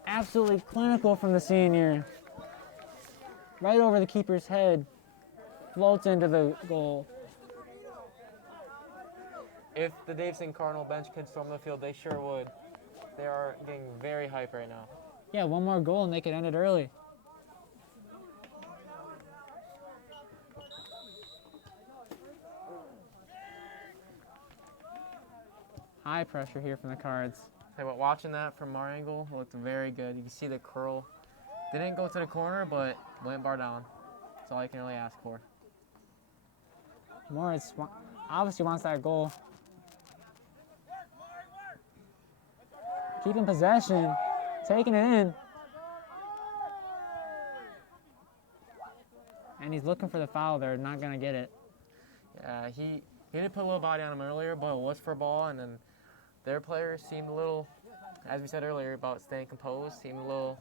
Absolutely clinical from the senior. Right over the keeper's head. Floats into the goal. If the Davison Cardinal bench could storm the field, they sure would. They are getting very hype right now. Yeah, one more goal and they could end it early. High pressure here from the Cards. Hey, but watching that from our angle, it looked very good. You can see the curl. Didn't go to the corner, but went bar down. That's all I can really ask for. Moritz obviously wants that goal. Keeping possession, taking it in. And he's looking for the foul there, not gonna get it. Yeah, he did put a little body on him earlier, but it was for a ball, and then their players seemed a little, as we said earlier about staying composed, seemed a little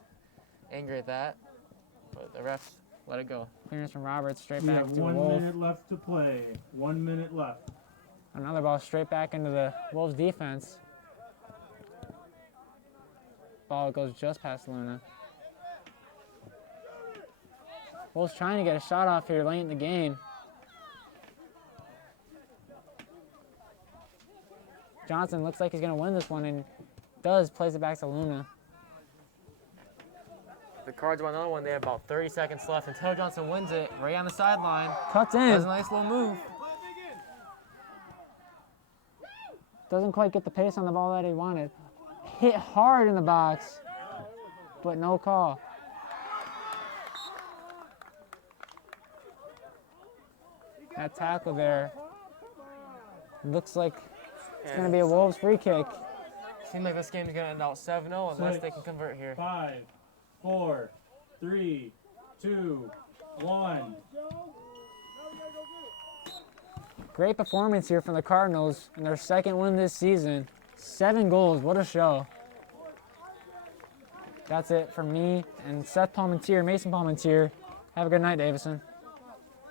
angry at that. But the refs let it go. Clearance from Roberts, straight We back have to 1 Wolf. minute left to play. 1 minute left. Another ball straight back into the Wolves defense. Ball goes just past Luna. Wolves trying to get a shot off here late in the game. Johnson looks like he's going to win this one and does, plays it back to Luna. The Cards won another one. They have about 30 seconds left until Johnson wins it right on the sideline. Cuts That's in. a nice little move. Doesn't quite get the pace on the ball that he wanted. Hit hard in the box, but no call. That tackle there looks like it's going to be a Wolves free kick. Seems like this game's going to end out 7-0 unless they Six. can convert here. 5, 4, 3, 2, 1. Great performance here from the Cardinals in their second win this season. 7 goals, what a show. That's it from me and Seth Palmentier, Mason Palmentier. Have a good night, Davison.